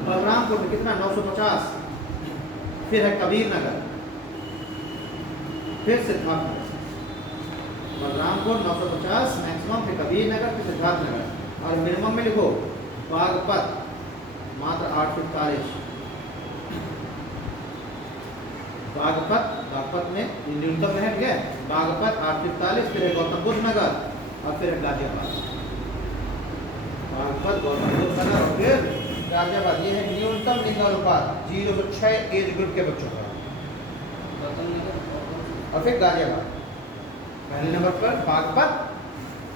बलरामपुर में। कितना? 950। फिर है कबीर नगर, फिर सिद्धार्थ नगर। बलरामपुर 950 मैक्सिमम, फिर कबीर नगर, फिर सिद्धार्थ नगर। और मिनिमम में लिखो बागपत, मात्र 841। बागपत में न्यूनतम है, ठीक है। बागपत 841, फिर है गौतम बुद्ध नगर और फिर है गाजियाबाद। बागपत, गौतम बुद्ध नगर और फिर गाजियाबाद। ये है न्यूनतम लिंगानुपात 0 से 6 एज ग्रुप के बच्चों का। और फिर गाजियाबाद पहले नंबर पर, बागपत,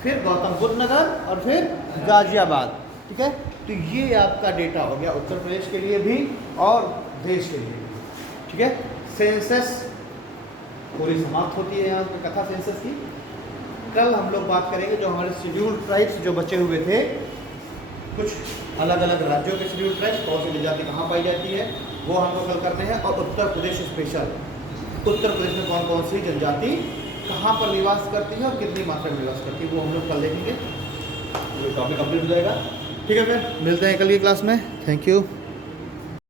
फिर गौतम बुद्ध नगर और फिर गाजियाबाद, ठीक है। तो ये आपका डेटा हो गया उत्तर प्रदेश के लिए भी और देश के लिए भी, ठीक है। सेंसस पूरी समाप्त होती है यहाँ पे कथा सेंसस की। कल हम लोग बात करेंगे जो हमारे शेड्यूल्ड ट्राइब्स जो बचे हुए थे, कुछ अलग अलग राज्यों के शेड्यूल्ड ट्राइब्स, कौन सी जनजाति कहाँ पाई जाती है, वो हमको कल करने हैं। और उत्तर प्रदेश स्पेशल, उत्तर प्रदेश में कौन कौन सी जनजाति कहाँ पर निवास करती है और कितनी मात्रा में निवास करती है, वो हम लोग कल देखेंगे। ये टॉपिक कंप्लीट हो जाएगा, ठीक है। फिर मिलते हैं कल की क्लास में। Thank you.